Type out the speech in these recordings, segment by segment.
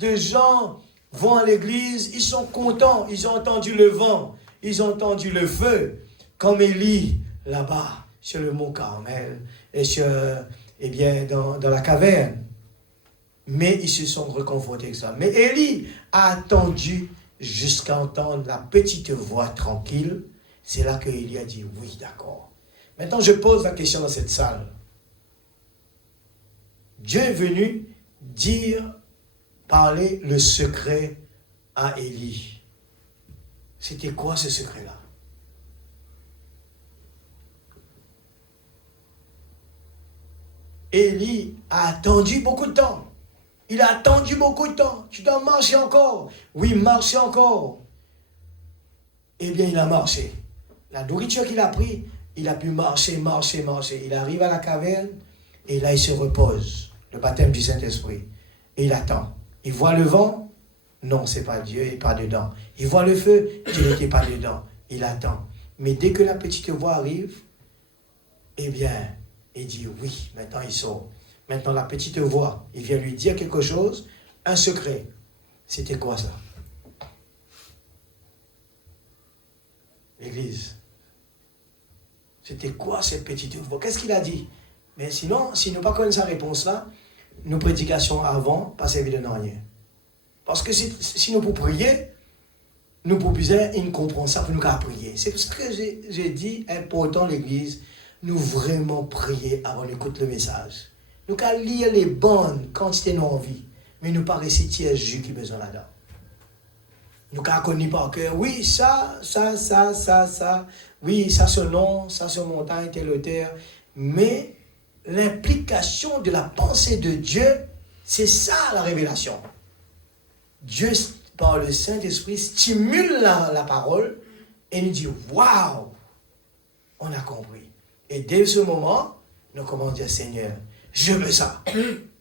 de gens vont à l'église, ils sont contents, ils ont entendu le vent, ils ont entendu le feu, comme Élie, là-bas, sur le mont Carmel, et dans la caverne. Mais ils se sont reconfortés avec ça. Mais Élie a attendu jusqu'à entendre la petite voix tranquille. C'est là que Élie a dit, oui, d'accord. Maintenant, je pose la question dans cette salle. Dieu est venu parler le secret à Élie. C'était quoi ce secret-là? Élie a attendu beaucoup de temps. Il a attendu beaucoup de temps. Tu dois marcher encore. Oui, marcher encore. Eh bien, il a marché. La nourriture qu'il a pris, il a pu marcher. Il arrive à la caverne et là, il se repose. Le baptême du Saint-Esprit. Et il attend. Il voit le vent. Non, c'est pas Dieu, il n'est pas dedans. Il voit le feu. Dieu n'était pas dedans. Il attend. Mais dès que la petite voix arrive, eh bien, il dit oui, maintenant il sort. Maintenant la petite voix, il vient lui dire quelque chose, un secret. C'était quoi ça? L'église. C'était quoi cette petite voix? Qu'est-ce qu'il a dit? Mais sinon, si nous ne pas sa réponse-là, nos prédications avant pas servi de rien. Parce que si nous pour prier, nous pour besoin une comprendre ça pour nous qu'à prier. C'est pour ça que j'ai dit, important l'église, nous vraiment prier avant d'écouter le message. Nous qu'à lire les bonnes quantités de envie, mais nous pas réciter Jésus qui besoin là-dedans. Nous qu'à connaître par cœur, oui, ça, oui, ça ce nom, ça ce montagne, telle hauteur, mais l'implication de la pensée de Dieu, c'est ça la révélation. Dieu, par le Saint-Esprit, stimule la parole et nous dit, waouh, on a compris. Et dès ce moment, nous commençons à dire, Seigneur, je veux ça.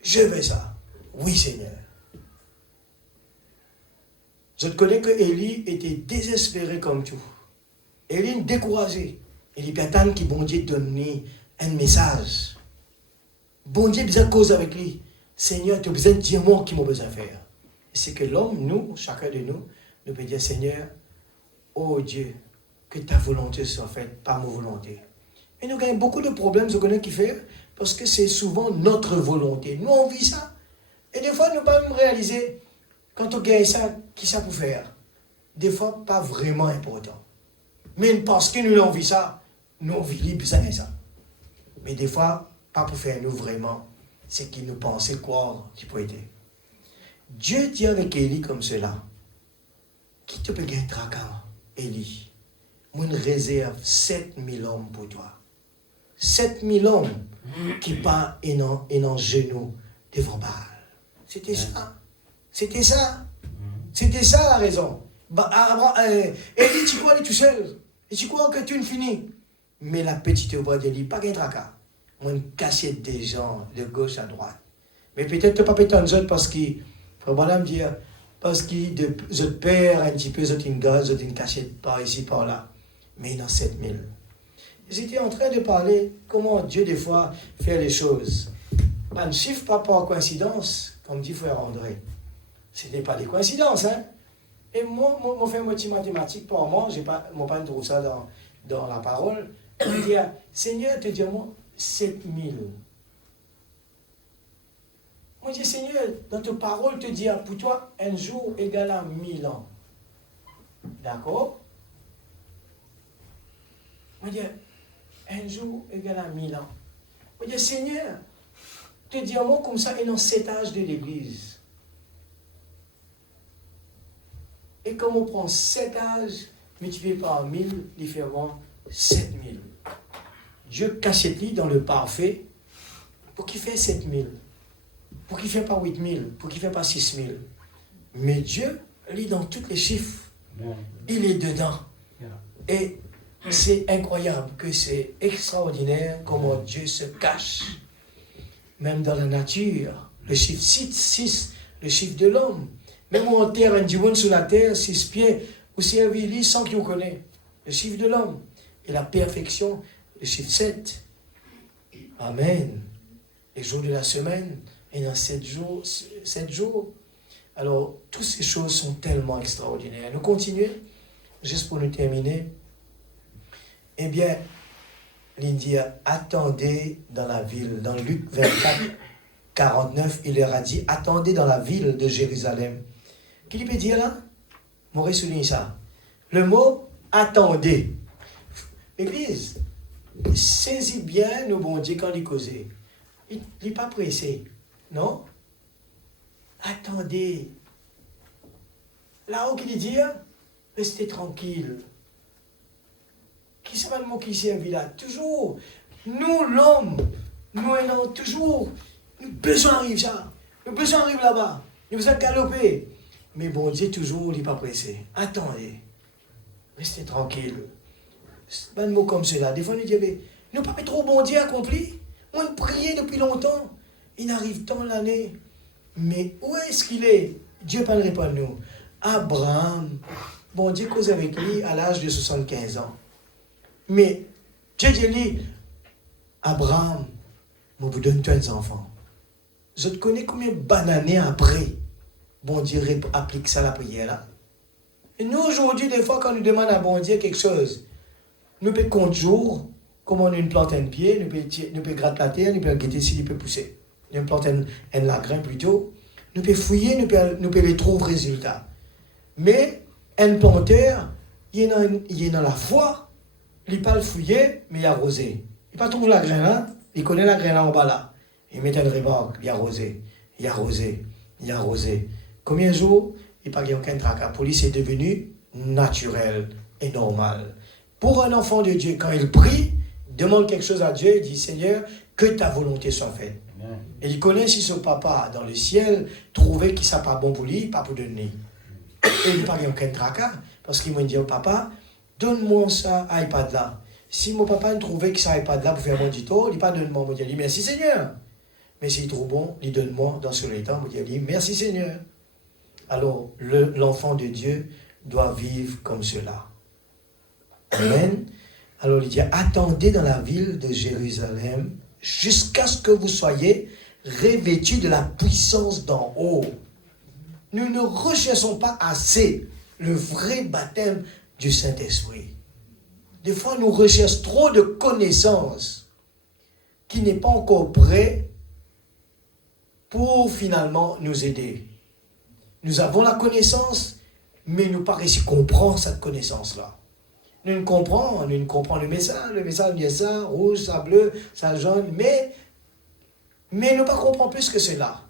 Je veux ça. Oui, Seigneur. Je te connais que Élie était désespéré comme tout. Élie découragé. Élie attend que bon Dieu donne un message. Bon Dieu a besoin de cause avec lui. Seigneur, tu as besoin de dire moi qui m'a besoin de faire. C'est que l'homme, nous, chacun de nous, nous peut dire, Seigneur, oh Dieu, que ta volonté soit faite, pas ma volonté. Et nous avons beaucoup de problèmes, je connais qui fait, parce que c'est souvent notre volonté. Nous, on vit ça. Et des fois, nous ne pouvons pas même réaliser, quand on gagne ça, qui ça pour faire? Des fois, pas vraiment important. Mais parce que nous avons vu ça, nous, on vit besoin de ça. Mais des fois, pas pour faire nous vraiment, c'est qu'il nous pensait croire qu'il peut être. Dieu dit avec Élie comme cela, qui te peut gagner tracas, Élie? Moi, je réserve 7000 hommes pour toi. 7000 hommes qui pas en genou devant Baal. C'était ça. C'était ça. C'était ça la raison. Élie, tu crois aller tout seul. Et tu crois que tu ne finis. Mais la petite voix d'Élie, pas qu'un tracas. Moi, une cachette des gens de gauche à droite. Mais peut-être pas péter en parce qu'il faut me dire, parce qu'il je perds un petit peu, je une gaz, je une cachette par ici, par là. Mais il y en a 7000. J'étais en train de parler comment Dieu, des fois, fait les choses. On ne chiffre pas par coïncidence, comme dit frère André. Ce n'est pas des coïncidences, hein. Et moi, je fais moitié mathématique pour moi, je n'ai pas trouvé ça dans la parole. Je dis, Seigneur, te dis moi 7000. Moi, je dis, Seigneur, dans ta parole, te dis, pour toi, un jour égale à 1000 ans. D'accord? Moi, je dis, un jour égale à 1000 ans. Moi, je dis, Seigneur, te dis moi comme ça, et dans cet âge de l'Église. Et comme on prend 7 âges, multiplié par 1000, différemment 7000. Dieu cachette-lui dans le parfait pour qu'il fasse 7000. Pour qu'il ne fasse pas 8000, pour qu'il ne fasse pas 6000. Mais Dieu, lui, dans tous les chiffres, il est dedans. Et c'est incroyable, que c'est extraordinaire comment Dieu se cache. Même dans la nature, le chiffre 6, le chiffre de l'homme. Même en terre, un diwan sur la terre, 6 pieds, ou si elle vit sans qu'il connaît. Le chiffre de l'homme. Et la perfection, le chiffre 7. Amen. Les jours de la semaine, et dans 7 jours. Alors, toutes ces choses sont tellement extraordinaires. Nous continuons, juste pour nous terminer. Eh bien, il dit, attendez dans la ville. Dans Luc 24, 49, il leur a dit, attendez dans la ville de Jérusalem. Qu'est-ce qu'il peut dire là? M'aurait souligné ça. Le mot attendez. Église, saisis bien nos bon Dieu quand il cause. Il n'est pas pressé. Non? Attendez. Là-haut qu'il dit, restez tranquille. Qui c'est le mot qui servit là? Toujours. Nous, l'homme, nous avons toujours. Nous besoin arrive ça. Nous besoin arrive là-bas. Nous besoin galoper. Mais bon Dieu, toujours, il n'est pas pressé. Attendez. Restez tranquille. C'est pas un mot comme cela. Des fois, nous disons, nous pas trop bon Dieu accompli. On a prié depuis longtemps. Il arrive tant l'année. Mais où est-ce qu'il est? Dieu parlerait pas de nous. Abraham, bon Dieu cause avec lui à l'âge de 75 ans. Mais Dieu dit, Abraham, je vous donne 15 enfants. Je te connais combien d'années après, bon Dieu applique ça la prière là. Et nous aujourd'hui, des fois, quand nous demandons à bon Dieu quelque chose, nous pouvons compter jours, comme on a une plante un pied, nous pouvons gratter la terre, nous pouvons guetter s'il peut pousser. Nous pouvons planter un lagrin plutôt, nous pouvons fouiller, nous pouvons les trouver résultats. Mais un planteur, il est dans la foi, il n'est pas le fouiller, mais il a arrosé. Il ne pas trouver la graine là, il connaît la graine là en bas là. Il met un remorque, il a arrosé, il a arrosé, il a arrosé. Combien de jours? Il n'y a pas aucun tracas. Pour lui, c'est devenu naturel et normal. Pour un enfant de Dieu, quand il prie, demande quelque chose à Dieu, il dit, Seigneur, que ta volonté soit faite. Amen. Et il connaît si son papa dans le ciel trouvait qu'il ne pas bon pour lui, pas pour donner. Et il n'y a pas aucun tracas, parce qu'il m'a dit au papa, donne-moi ça iPad là. Si mon papa ne trouvait que ça iPad là pour faire mon dito, il n'a pas donné moi, il dit merci Seigneur. Mais s'il trouve bon, il donne-moi dans ce temps, il dit merci Seigneur. Alors, l'enfant de Dieu doit vivre comme cela. Amen. Alors, il dit, attendez dans la ville de Jérusalem jusqu'à ce que vous soyez revêtus de la puissance d'en haut. Nous ne recherchons pas assez le vrai baptême du Saint-Esprit. Des fois, nous recherchons trop de connaissances qui n'est pas encore prêt pour finalement nous aider. Nous avons la connaissance, mais nous pas réussi à comprendre cette connaissance-là. Nous ne comprenons le message dit ça, rouge, ça bleu, ça jaune, mais nous pas comprenons plus que cela.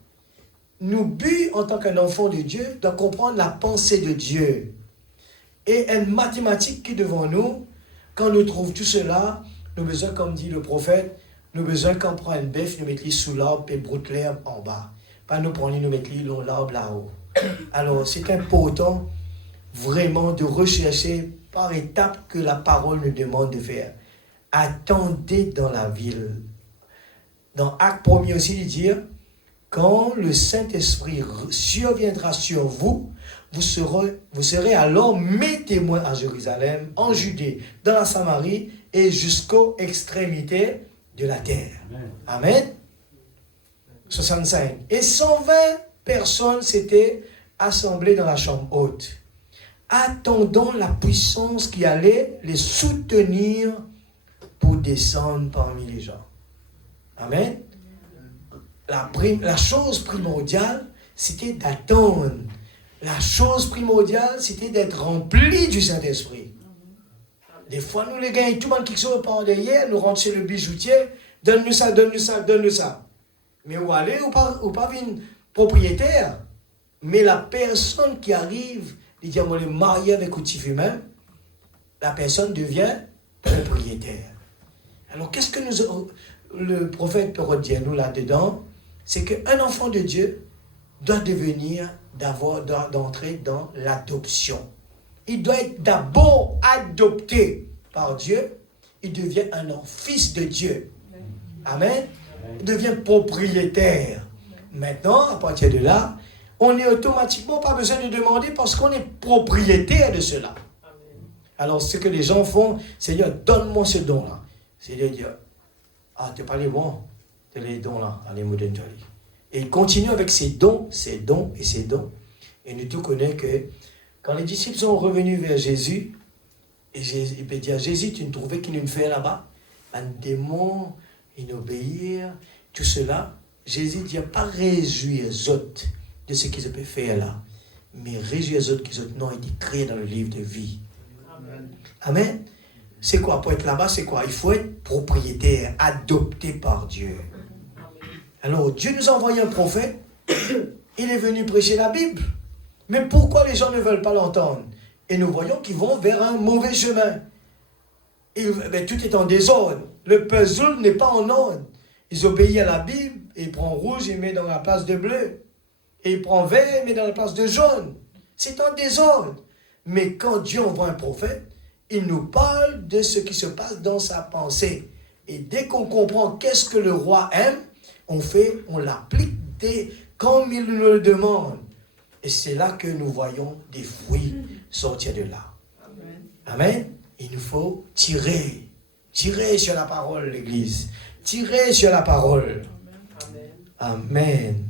Nous, but en tant qu'un enfant de Dieu, de comprendre la pensée de Dieu. Et une mathématique qui est devant nous, quand nous trouvons tout cela, nous avons besoin, comme dit le prophète, nous avons besoin qu'on prenne un bœuf, nous mettons sous l'arbre et broute l'herbe en bas. Pas nous prendre, nous mettons l'arbre là-haut. Alors, c'est important vraiment de rechercher par étapes que la parole nous demande de faire. Attendez dans la ville. Dans Acte 1er aussi, il dit, quand le Saint-Esprit surviendra sur vous, vous serez alors mes témoins à Jérusalem, en Judée, dans la Samarie et jusqu'aux extrémités de la terre. Amen. Amen. 65. Et 120 personnes s'étaient assemblées dans la chambre haute, attendant la puissance qui allait les soutenir pour descendre parmi les gens. Amen. La chose primordiale, c'était d'attendre. La chose primordiale, c'était d'être rempli du Saint-Esprit. Des fois, nous les gagnons, tout le monde qui sort par derrière, nous rentrons chez le bijoutier, donne-nous ça, donne-nous ça, donne-nous ça. Mais où aller, ou pas une propriétaire. Mais la personne qui arrive, il dit, on est marié avec un petit humain, la personne devient propriétaire. Alors, qu'est-ce que le prophète peut redire nous là-dedans? C'est qu'un enfant de Dieu doit d'entrer dans l'adoption. Il doit être d'abord adopté par Dieu. Il devient un fils de Dieu. Amen. Il devient propriétaire. Maintenant, à partir de là, on n'est automatiquement pas besoin de demander parce qu'on est propriétaire de cela. Alors, ce que les gens font, Seigneur, donne-moi ce don-là. C'est-à-dire dire, ah, tu n'es pas les bons, tu as les dons-là, allez, me donne-toi. Et il continue avec ses dons, et ses dons. Et nous tous connaissons que quand les disciples sont revenus vers Jésus, et il peut dire, Jésus, tu ne trouvais qu'il nous fait là-bas? Un démon, inobéir, tout cela. Jésus dit, pas réjouir les autres de ce qu'ils peuvent faire là, mais réjouir les autres qu'ils ont été créés dans le livre de vie. Amen. Amen. C'est quoi? Pour être là-bas, c'est quoi? Il faut être propriétaire, adopté par Dieu. Alors, Dieu nous a envoyé un prophète, il est venu prêcher la Bible. Mais pourquoi les gens ne veulent pas l'entendre? Et nous voyons qu'ils vont vers un mauvais chemin. Tout est en désordre. Le puzzle n'est pas en ordre. Ils obéissent à la Bible, et il prend rouge, il met dans la place de bleu. Et il prend vert, il met dans la place de jaune. C'est en désordre. Mais quand Dieu envoie un prophète, il nous parle de ce qui se passe dans sa pensée. Et dès qu'on comprend qu'est-ce que le roi aime, on l'applique comme il nous le demande. Et c'est là que nous voyons des fruits sortir de là. Amen. Amen. Il nous faut tirer sur la parole, l'Église. Tirer sur la parole. Amen. Amen.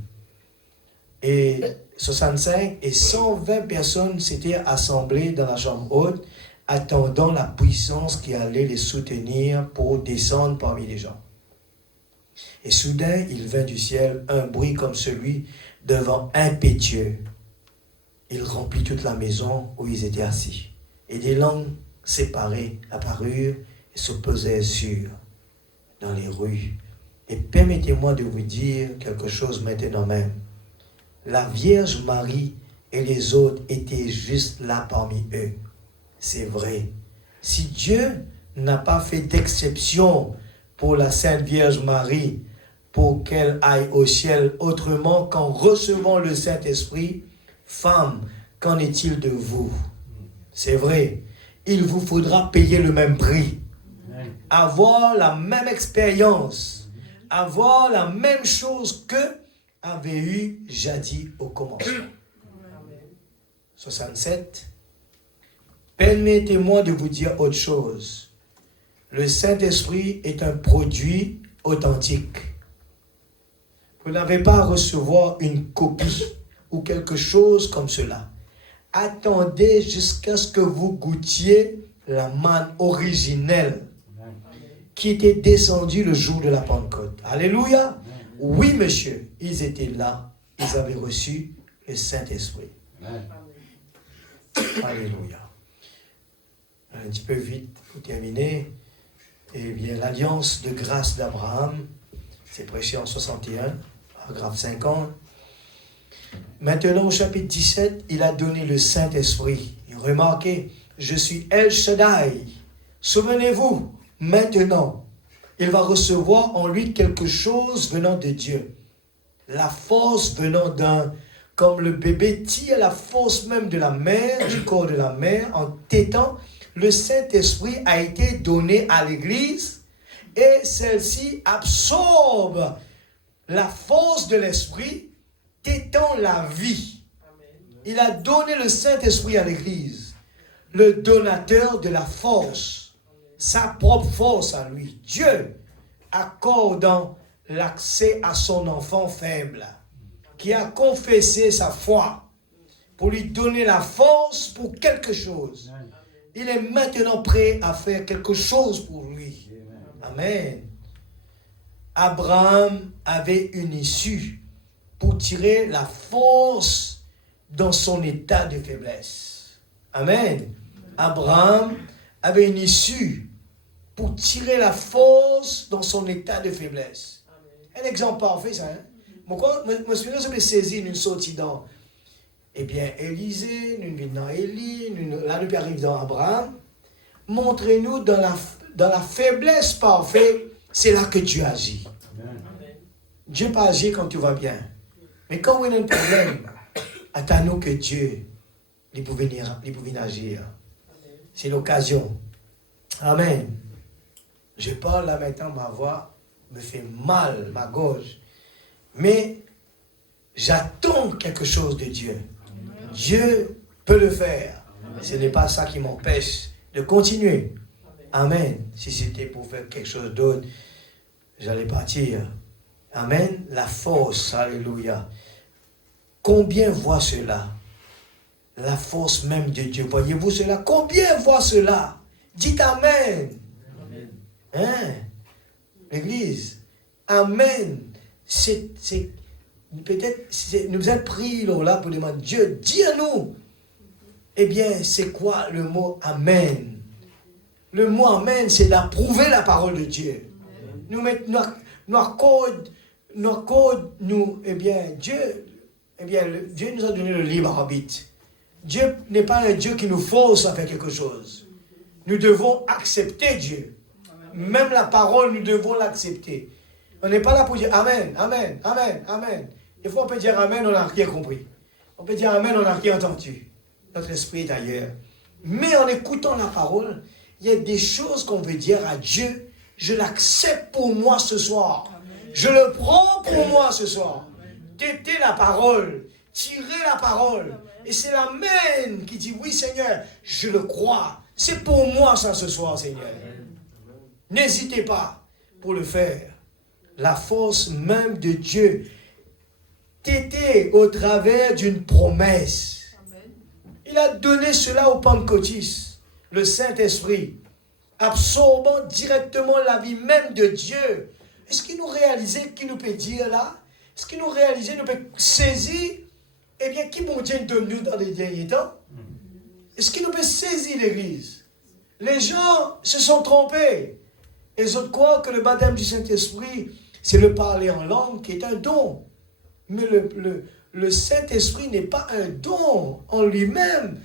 Et 65 et 120 personnes s'étaient assemblées dans la chambre haute, attendant la puissance qui allait les soutenir pour descendre parmi les gens. Et soudain, il vint du ciel un bruit comme celui d'un vent impétueux. Il remplit toute la maison où ils étaient assis. Et des langues séparées apparurent et se posaient dans les rues. Et permettez-moi de vous dire quelque chose maintenant même. La Vierge Marie et les autres étaient juste là parmi eux. C'est vrai. Si Dieu n'a pas fait d'exception pour la Sainte Vierge Marie, pour qu'elle aille au ciel autrement qu'en recevant le Saint-Esprit, femme, qu'en est-il de vous? C'est vrai, il vous faudra payer le même prix, avoir la même expérience, avoir la même chose que avait eu jadis au commencement. 67. Permettez-moi de vous dire autre chose. Le Saint-Esprit est un produit authentique. Vous n'avez pas à recevoir une copie ou quelque chose comme cela. Attendez jusqu'à ce que vous goûtiez la manne originelle qui était descendue le jour de la Pentecôte. Alléluia. Oui, monsieur, ils étaient là. Ils avaient reçu le Saint-Esprit. Alléluia. Un petit peu vite pour terminer. Eh bien, l'alliance de grâce d'Abraham, c'est prêché en 61, paragraphe 50. Maintenant, au chapitre 17, il a donné le Saint-Esprit. Remarquez, je suis El Shaddai. Souvenez-vous, maintenant, il va recevoir en lui quelque chose venant de Dieu. La force venant comme le bébé tire la force même de la mère, du corps de la mère, en tétant, le Saint-Esprit a été donné à l'Église et celle-ci absorbe la force de l'Esprit, tétant la vie. Il a donné le Saint-Esprit à l'Église, le donateur de la force, sa propre force à lui. Dieu accordant l'accès à son enfant faible, qui a confessé sa foi, pour lui donner la force pour quelque chose. Il est maintenant prêt à faire quelque chose pour lui. Amen. Abraham avait une issue pour tirer la force dans son état de faiblesse. Amen. Abraham avait une issue pour tirer la force dans son état de faiblesse. Un exemple parfait, ça. Pourquoi je me saisis d'une sortie dans. Eh bien, Élisée, nous venons dans Élie, là, nous arrivons dans Abraham. Montrez-nous dans la faiblesse parfaite, c'est là que Dieu agit. Amen. Dieu pas agir quand tout va bien. Mais quand on a un problème, attendons que Dieu il peut venir agir. C'est l'occasion. Amen. Je parle là maintenant, ma voix me fait mal, ma gorge. Mais j'attends quelque chose de Dieu. Dieu peut le faire. Ce n'est pas ça qui m'empêche de continuer. Amen. Si c'était pour faire quelque chose d'autre, j'allais partir. Amen. La force, alléluia. Combien voient cela? la force même de Dieu. Voyez-vous cela? Combien voient cela? Dites Amen. Hein? L'Église. Amen. Peut-être, nous êtes pris là pour demander, Dieu, dis à nous. Eh bien, c'est quoi le mot Amen? Le mot Amen, c'est d'approuver la parole de Dieu. Nous, eh bien, Dieu nous a donné le libre arbitre. Dieu n'est pas un Dieu qui nous force à faire quelque chose. Nous devons accepter Dieu. Même la parole, nous devons l'accepter. On n'est pas là pour dire Amen, Amen, Amen, Amen. Des fois, on peut dire Amen, on n'a rien compris. On peut dire Amen, on n'a rien entendu. Notre esprit est ailleurs. Mais en écoutant la parole, il y a des choses qu'on veut dire à Dieu. Je l'accepte pour moi ce soir. Amen. Je le prends pour moi ce soir. Tétez la parole. Tirez la parole. Amen. Et c'est l'Amen qui dit, oui Seigneur, je le crois. C'est pour moi ça ce soir, Seigneur. N'hésitez pas pour le faire. La force même de Dieu tétée au travers d'une promesse. Amen. Il a donné cela aux pentecôtistes, le Saint-Esprit, absorbant directement la vie même de Dieu. Est-ce qu'il nous réalisait, qu'il nous peut dire là? Est-ce qu'il nous réalisait, nous peut saisir, eh bien, qui bon Dieu donne nous dans les derniers temps? Est-ce qu'il nous peut saisir l'Église? Les gens se sont trompés. Les autres croient que le baptême du Saint-Esprit, c'est le parler en langue qui est un don. Mais le Saint-Esprit n'est pas un don en lui-même.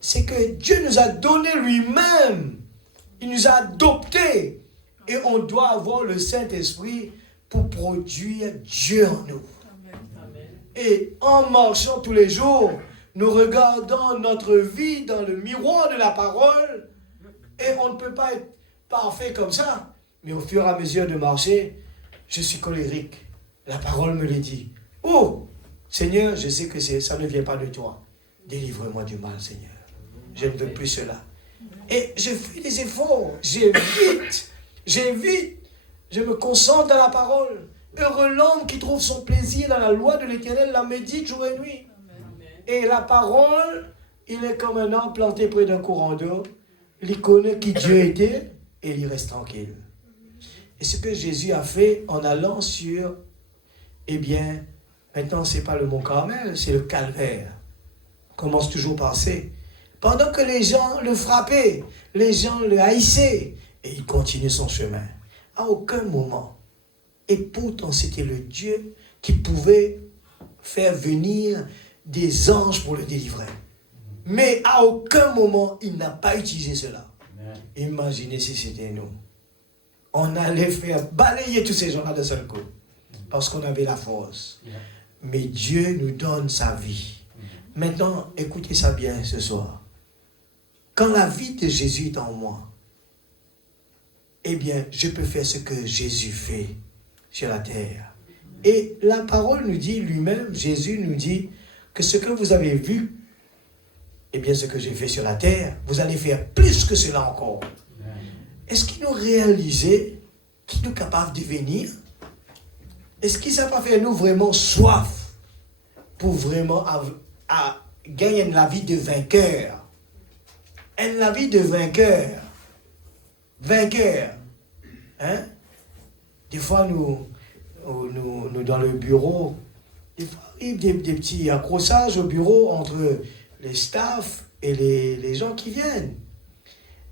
C'est que Dieu nous a donné lui-même. Il nous a adoptés. Et on doit avoir le Saint-Esprit pour produire Dieu en nous. Amen. Et en marchant tous les jours, nous regardons notre vie dans le miroir de la parole. Et on ne peut pas être parfait comme ça. Mais au fur et à mesure de marcher, je suis colérique. La parole me le dit. Oh, Seigneur, je sais que ça ne vient pas de toi. Délivre-moi du mal, Seigneur. Je ne veux plus cela. Et je fais des efforts. J'évite. Je me concentre dans la parole. Heureux l'homme qui trouve son plaisir dans la loi de l'Éternel, la médite jour et nuit. Et la parole, il est comme un arbre planté près d'un courant d'eau. Il connaît qui Dieu était et il reste tranquille. Et ce que Jésus a fait en allant sur, eh bien, maintenant ce n'est pas le mont Carmel, c'est le calvaire. On commence toujours par c'est. Pendant que les gens le frappaient, les gens le haïssaient, et il continue son chemin. À aucun moment. Et pourtant, c'était le Dieu qui pouvait faire venir des anges pour le délivrer. Mais à aucun moment, il n'a pas utilisé cela. Amen. Imaginez si c'était nous. On allait faire balayer tous ces gens-là d'un seul coup. Parce qu'on avait la force. Mais Dieu nous donne sa vie. Maintenant, écoutez ça bien ce soir. Quand la vie de Jésus est en moi, eh bien, je peux faire ce que Jésus fait sur la terre. Et la parole nous dit lui-même, Jésus nous dit que ce que vous avez vu, eh bien, ce que j'ai fait sur la terre, vous allez faire plus que cela encore. Est-ce qu'il nous réalisait qu'il est capable de venir? Est-ce qu'il ne s'est pas fait nous vraiment soif pour vraiment à gagner la vie de vainqueur? La vie de vainqueur. Vainqueur. Hein? Des fois, nous dans le bureau, des fois, il y a des petits accrochages au bureau entre les staffs et les gens qui viennent.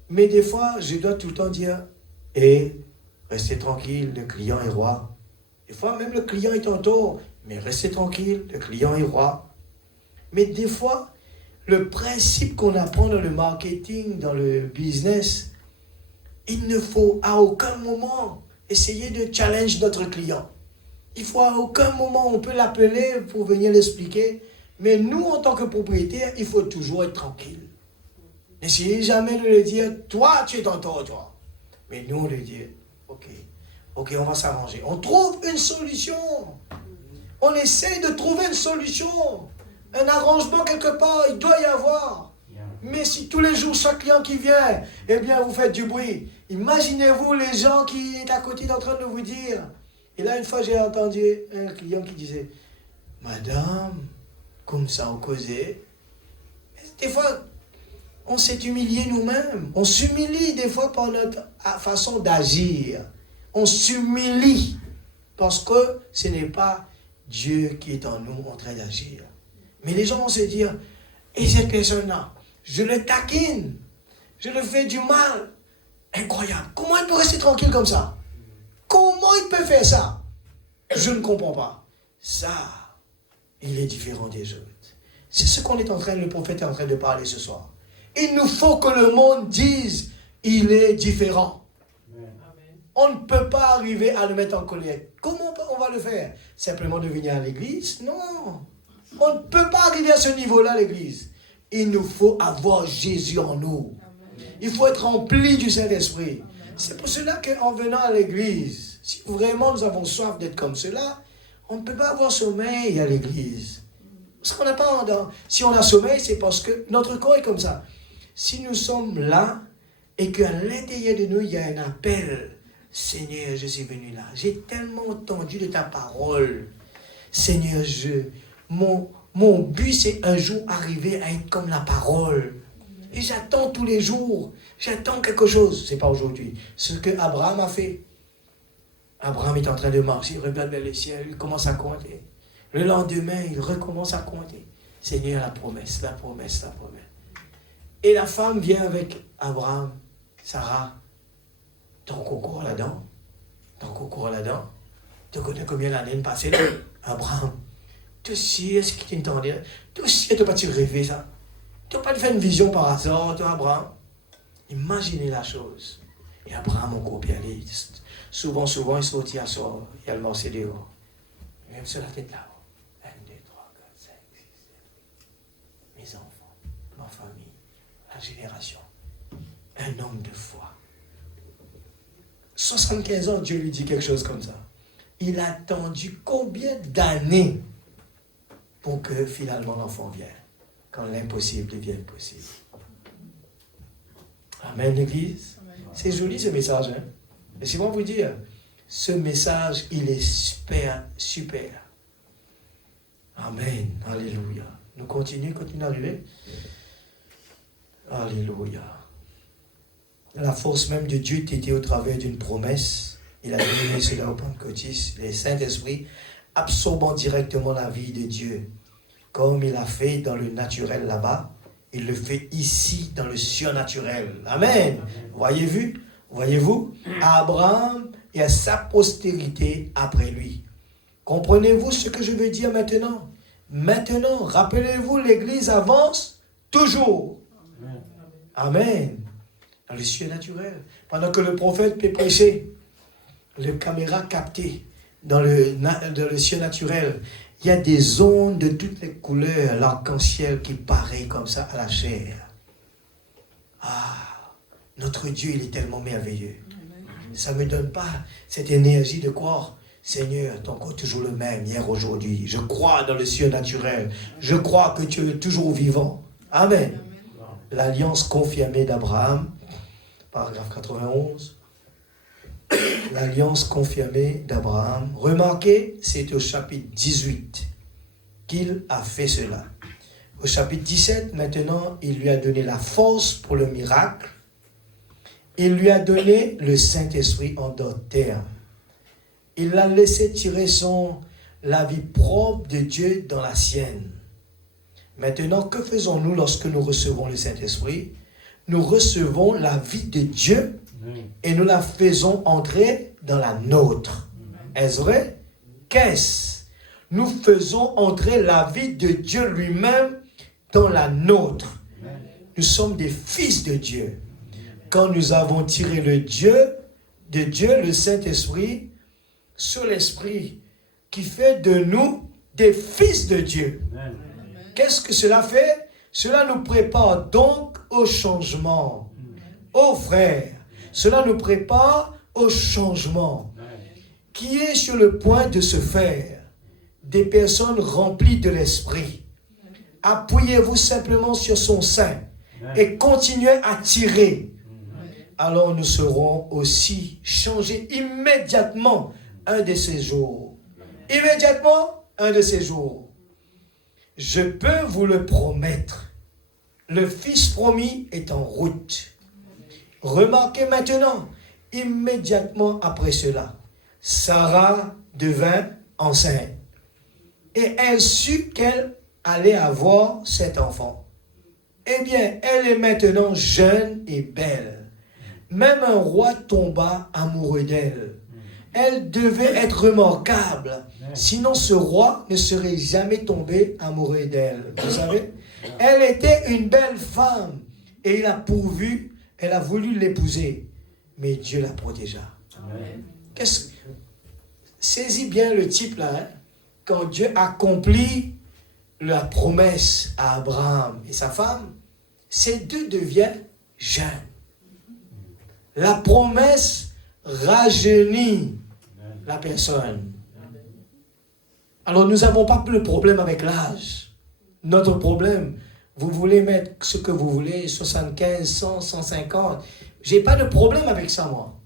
Mais des fois, je dois tout le temps dire, restez tranquille, le client est roi. Des fois, même le client est en tort, mais restez tranquille, le client est roi. Mais des fois, le principe qu'on apprend dans le marketing, dans le business, il ne faut à aucun moment essayer de challenge notre client. Il faut à aucun moment, on peut l'appeler pour venir l'expliquer, mais nous, en tant que propriétaire, il faut toujours être tranquille. N'essayez jamais de lui dire, toi, tu es en tort, toi. Mais nous, on lui dit, ok, on va s'arranger. On trouve une solution. On essaye de trouver une solution. Un arrangement quelque part, il doit y avoir. Mais si tous les jours, chaque client qui vient, eh bien, vous faites du bruit. Imaginez-vous les gens qui sont à côté en train de vous dire. Et là, une fois, j'ai entendu un client qui disait, Madame, comme ça, on causait. Des fois, on s'est humilié nous-mêmes. On s'humilie des fois par notre façon d'agir. On s'humilie parce que ce n'est pas Dieu qui est en nous en train d'agir. Mais les gens vont se dire, et cette personne-là, je le taquine, je le fais du mal. Incroyable. Comment il peut rester tranquille comme ça? Comment il peut faire ça? Je ne comprends pas. Ça, il est différent des autres. C'est ce qu'on est en train, le prophète est en train de parler ce soir. Il nous faut que le monde dise, il est différent. Amen. On ne peut pas arriver à le mettre en colère. Comment on va le faire? Simplement de venir à l'église? Non. On ne peut pas arriver à ce niveau-là, l'église. Il nous faut avoir Jésus en nous. Amen. Il faut être rempli du Saint-Esprit. C'est pour cela qu'en venant à l'église, si vraiment nous avons soif d'être comme cela, on ne peut pas avoir sommeil à l'église. Parce qu'on n'a pas... Si on a sommeil, c'est parce que notre corps est comme ça. Si nous sommes là, et qu'à l'intérieur de nous, il y a un appel. Seigneur, je suis venu là. J'ai tellement entendu de ta parole. Seigneur, mon but, c'est un jour arriver à être comme la parole. Et j'attends tous les jours. J'attends quelque chose. Ce n'est pas aujourd'hui. Ce que Abraham a fait. Abraham est en train de marcher. Il regarde vers le ciel. Il commence à compter. Le lendemain, il recommence à compter. Seigneur, la promesse, la promesse, la promesse. Et la femme vient avec Abraham, Sarah. Ton coco là-dedans. Ton coco là-dedans. Tu connais combien d'années passées là? Abraham. Tu sais ce qui t'entendait. Tu sais, tu n'as pas rêvé ça. Tu n'as pas fait une vision par hasard, toi, Abraham. Imaginez la chose. Et Abraham, on copie aller. Souvent, il sortit à sort. Il a le morceau dehors. Même sur la tête là. 1, 2, 3, 4, 5, 6, 7. Mes enfants, ma famille, la génération. Un homme de foi. 75 ans, Dieu lui dit quelque chose comme ça. Il a attendu combien d'années pour que finalement l'enfant vienne, quand l'impossible devienne possible. Amen, l'Église. C'est joli ce message. Hein? Laissez-moi vous dire, ce message, il est super, super. Amen. Alléluia. Nous continuons à arriver. Alléluia. La force même de Dieu était au travers d'une promesse. Il a donné cela au Pentecôtiste, le Saint-Esprit, absorbant directement la vie de Dieu. Comme il a fait dans le naturel là-bas, il le fait ici dans le surnaturel. Amen. Voyez-vous, à Abraham et à sa postérité après lui. Comprenez-vous ce que je veux dire maintenant? Maintenant, rappelez-vous, l'Église avance toujours. Amen. Dans le surnaturel. Pendant que le prophète peut prêcher, les caméras captées dans le surnaturel, il y a des ondes de toutes les couleurs, l'arc-en-ciel qui paraît comme ça à la chair. Ah, notre Dieu, il est tellement merveilleux. Ça ne me donne pas cette énergie de croire, Seigneur, ton corps est toujours le même, hier, aujourd'hui. Je crois dans le surnaturel. Je crois que tu es toujours vivant. Amen. L'alliance confirmée d'Abraham, paragraphe 91. L'alliance confirmée d'Abraham. Remarquez, c'est au chapitre 18 qu'il a fait cela. Au chapitre 17, maintenant, il lui a donné la force pour le miracle. Il lui a donné le Saint-Esprit en d'autres termes. Il l'a laissé tirer la vie propre de Dieu dans la sienne. Maintenant, que faisons-nous lorsque nous recevons le Saint-Esprit? Nous recevons la vie de Dieu et nous la faisons entrer dans la nôtre. Est-ce vrai? Qu'est-ce? Nous faisons entrer la vie de Dieu lui-même dans la nôtre. Nous sommes des fils de Dieu. Quand nous avons tiré de Dieu, le Saint-Esprit, sur l'Esprit qui fait de nous des fils de Dieu. Qu'est-ce que cela fait? Cela nous prépare donc au changement. Oh frères, cela nous prépare au changement qui est sur le point de se faire. Des personnes remplies de l'Esprit. Appuyez-vous simplement sur son sein et continuez à tirer. Alors nous serons aussi changés immédiatement un de ces jours. Immédiatement un de ces jours. Je peux vous le promettre. Le fils promis est en route. Remarquez maintenant, immédiatement après cela, Sarah devint enceinte. Et elle sut qu'elle allait avoir cet enfant. Eh bien, elle est maintenant jeune et belle. Même un roi tomba amoureux d'elle. Elle devait être remarquable. Sinon, ce roi ne serait jamais tombé amoureux d'elle. Vous savez? Elle était une belle femme. Et il a pourvu, elle a voulu l'épouser. Mais Dieu la protégea. Saisis bien le type là. Hein? Quand Dieu accomplit la promesse à Abraham et sa femme, ces deux deviennent jeunes. La promesse rajeunit la personne. Alors nous n'avons pas le problème avec l'âge. Notre problème, vous voulez mettre ce que vous voulez, 75, 100, 150. Je n'ai pas de problème avec ça, moi.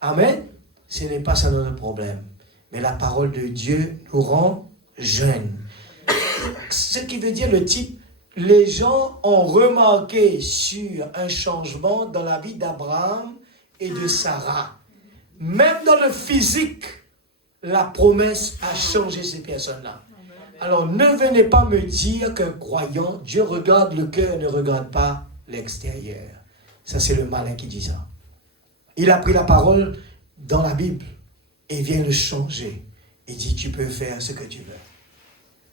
Amen. Ce n'est pas ça notre problème. Mais la parole de Dieu nous rend jeunes. Ce qui veut dire le type, les gens ont remarqué sur un changement dans la vie d'Abraham et de Sarah. Même dans le physique, la promesse a changé ces personnes-là. Alors ne venez pas me dire qu'un croyant, Dieu regarde le cœur, ne regarde pas l'extérieur. Ça c'est le malin qui dit ça. Il a pris la parole dans la Bible et vient le changer. Il dit tu peux faire ce que tu veux.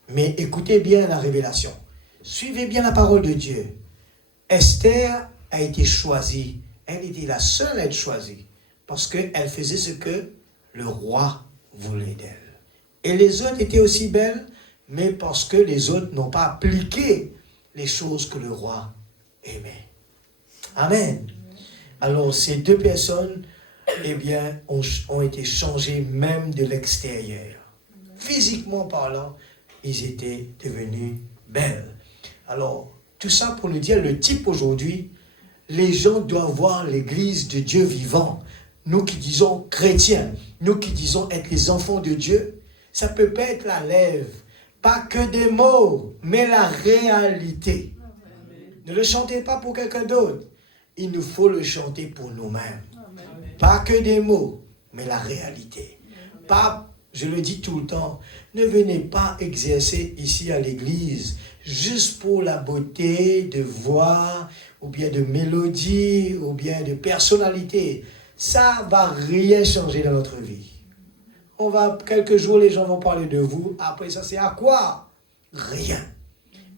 Mais écoutez bien la révélation. Suivez bien la parole de Dieu. Esther a été choisie. Elle était la seule à être choisie. Parce qu'elle faisait ce que le roi voulait d'elle. Et les autres étaient aussi belles, mais parce que les autres n'ont pas appliqué les choses que le roi aimait. Amen. Alors ces deux personnes, eh bien, ont été changées même de l'extérieur. Physiquement parlant, ils étaient devenus belles. Alors, tout ça pour nous dire, le type aujourd'hui, les gens doivent voir l'église de Dieu vivant. Nous qui disons chrétiens, nous qui disons être les enfants de Dieu, ça ne peut pas être la lèvre, pas que des mots, mais la réalité. Ne le chantez pas pour quelqu'un d'autre. Il nous faut le chanter pour nous-mêmes. Pas que des mots, mais la réalité. Pas, je le dis tout le temps, ne venez pas exercer ici à l'église juste pour la beauté de voix, ou bien de mélodie, ou bien de personnalité. Ça ne va rien changer dans notre vie. Quelques jours, les gens vont parler de vous. Après ça, c'est à quoi? Rien.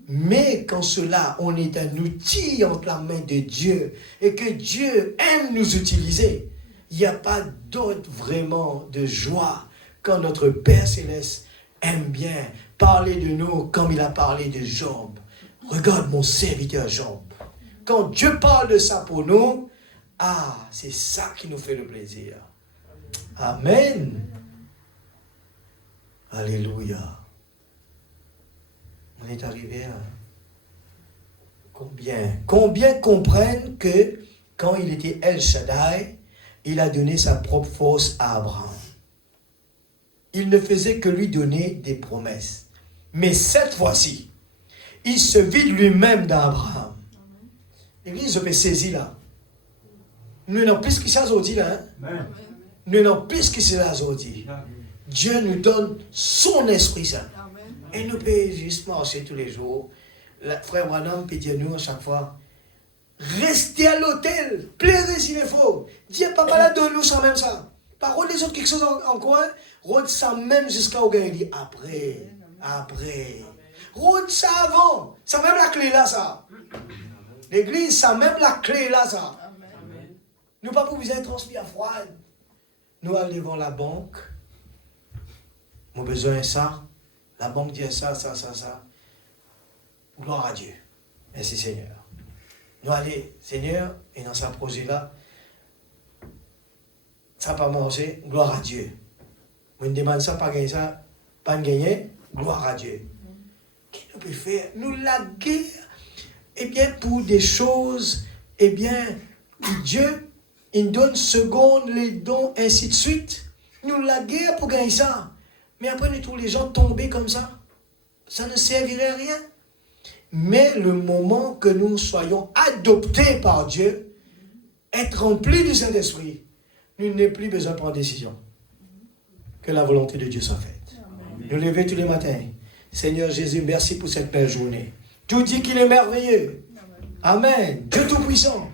Mais quand cela, on est un outil entre la main de Dieu et que Dieu aime nous utiliser, il n'y a pas d'autre vraiment de joie quand notre Père Céleste aime bien parler de nous comme il a parlé de Job. Regarde mon serviteur Job. Quand Dieu parle de ça pour nous, c'est ça qui nous fait le plaisir. Amen. Alléluia. On est arrivé à combien comprennent que quand il était El Shaddai, il a donné sa propre force à Abraham. Il ne faisait que lui donner des promesses. Mais cette fois-ci, il se vide lui-même d'Abraham. L'église se fait saisir là. Nous n'avons plus ce qui s'est aujourd'hui là. Nous n'avons plus ce qui s'est aujourd'hui. Dieu nous donne son Esprit Saint. Et nous pouvons juste marcher tous les jours. Frère Branham peut dire nous à chaque fois, restez à l'hôtel, pleurez s'il est faux. Dieu papa là donne nous ça même ça. Parole des autres quelque chose en coin, rôde ça même jusqu'à où il dit après. Rôde ça avant. Ça même la clé là ça. L'église, ça même la clé là ça. Nous pas pour vous être transmis à froide. Nous allons devant la banque. Mon besoin est ça. La banque dit ça. Gloire à Dieu. Merci Seigneur. Nous allons, Seigneur, et dans ce projet-là, ça n'a pas marché, gloire à Dieu. On demande ça, pas gagner ça, pas gagner, gloire à Dieu. Qu'est-ce qu'on peut faire? Nous la guerre, pour des choses, Dieu, il donne seconde les dons, ainsi de suite. Nous la guerre pour gagner ça. Mais après, nous trouvons les gens tombés comme ça. Ça ne servirait à rien. Mais le moment que nous soyons adoptés par Dieu, être remplis du Saint-Esprit, nous n'avons plus besoin de prendre décision. Que la volonté de Dieu soit faite. Amen. Nous lever tous les matins. Seigneur Jésus, merci pour cette belle journée. Tout dit qu'il est merveilleux. Amen. Dieu Tout-Puissant.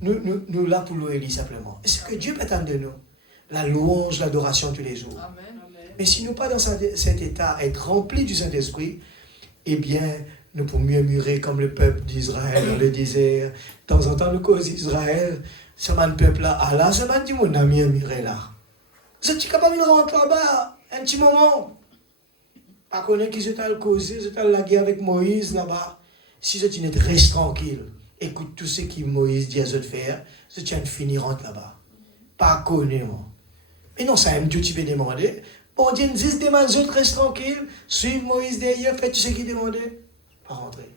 Nous là pour louer lui simplement. Et c'est que Dieu peut attendre de nous. La louange, l'adoration tous les jours. Amen. Mais si nous pas dans cet état, être remplis du Saint-Esprit, eh bien, nous pouvons murmurer comme le peuple d'Israël dans le désert. De temps en temps, nous cause Israël, ce peuple-là, Allah, ce man dit, mon ami, murmuré là. Vous êtes capable de rentrer là-bas, un petit moment. Pas connaître qui se t'a causé, se t'a la guerre avec Moïse là-bas. Si vous êtes reste tranquille, écoute tout ce que Moïse dit à eux de faire, vous êtes fini, rentre là-bas. Pas connaître, moi. Mais non, ça aime tout, tu peux demander. Bon Dieu nous dit, demande aux autres, reste tranquille, suivre Moïse derrière, faites tout ce qu'il demandait. Pas rentrer.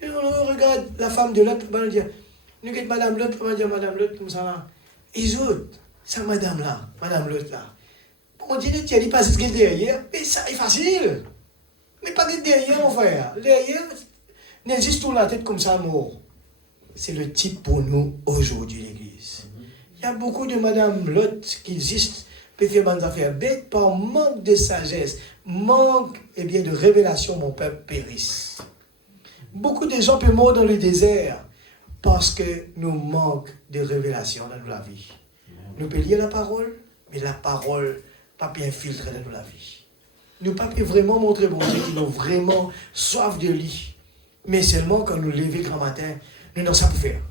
Et on regarde la femme de l'autre, on va dire, nous quittons madame l'autre, on va dire madame l'autre, comme ça là. Et les autres, c'est madame là, madame l'autre là. Bon Dieu, tu as dit pas ce qu'il est derrière, mais ça est facile. Mais pas derrière, mon frère. Derrière, n'existe tout la tête comme ça, mort. C'est le type pour nous aujourd'hui, l'église. Il y a beaucoup de madame l'autre qui existent. Peut faire bonnes affaires bêtes par manque de sagesse, manque de révélation, mon peuple périsse. Beaucoup de gens peuvent mourir dans le désert parce que nous manquons de révélation dans la vie. Nous pouvons lire la parole, mais la parole pas bien filtrée dans la vie. Nous ne pouvons pas vraiment montrer bon Dieu qui nous vraiment soif de lui. Mais seulement quand nous levons grand matin, nous n'avons ça pour faire.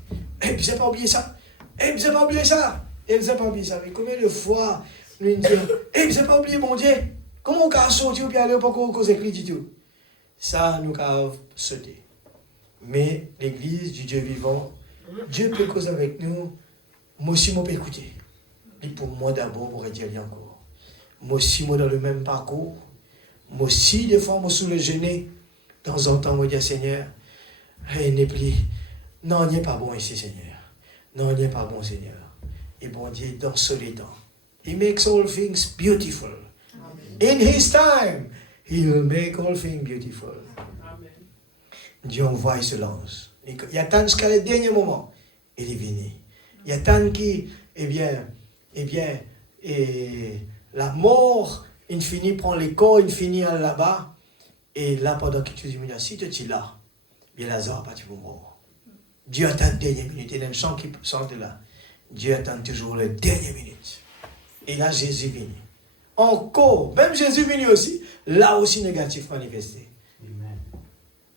Et puis, vous n'avez pas oublié ça. Et vous n'avez pas oublié ça. Et vous n'avez pas oublié ça. Mais combien de fois nous disons, et vous n'avez pas oublié mon Dieu. Comment on peut sortir ou bien aller pour cause avec lui du tout. Ça, nous avons sauté. Mais l'église du Dieu vivant, Dieu peut causer avec nous. Moi aussi, je peux écouter. Et pour moi d'abord, pour dire encore. Moi aussi, moi dans le même parcours. Moi aussi, des fois, moi sous le genou. De temps en temps, moi dis Seigneur, n'est plus. Non, il n'est pas bon ici, Seigneur. Non, il n'est pas bon, Seigneur. Et bon Dieu, dans ce temps, He makes all things beautiful. Amen. In His time, He will make all things beautiful. Amen. Dieu envoie ce lance. Il y a tant jusqu'à le dernier moment, il est venu. Il y a tant qui, la mort, il finit prend les corps, il finit là-bas. Et là, pendant que tu dis, si tu es là, bien Lazare pas tu vas mort. Dieu attend la dernière minute. Il y a un chant qui sort de là. Dieu attend toujours la dernière minute. Et là, Jésus vient. Encore, même Jésus venu aussi, là aussi négatif manifesté. Amen.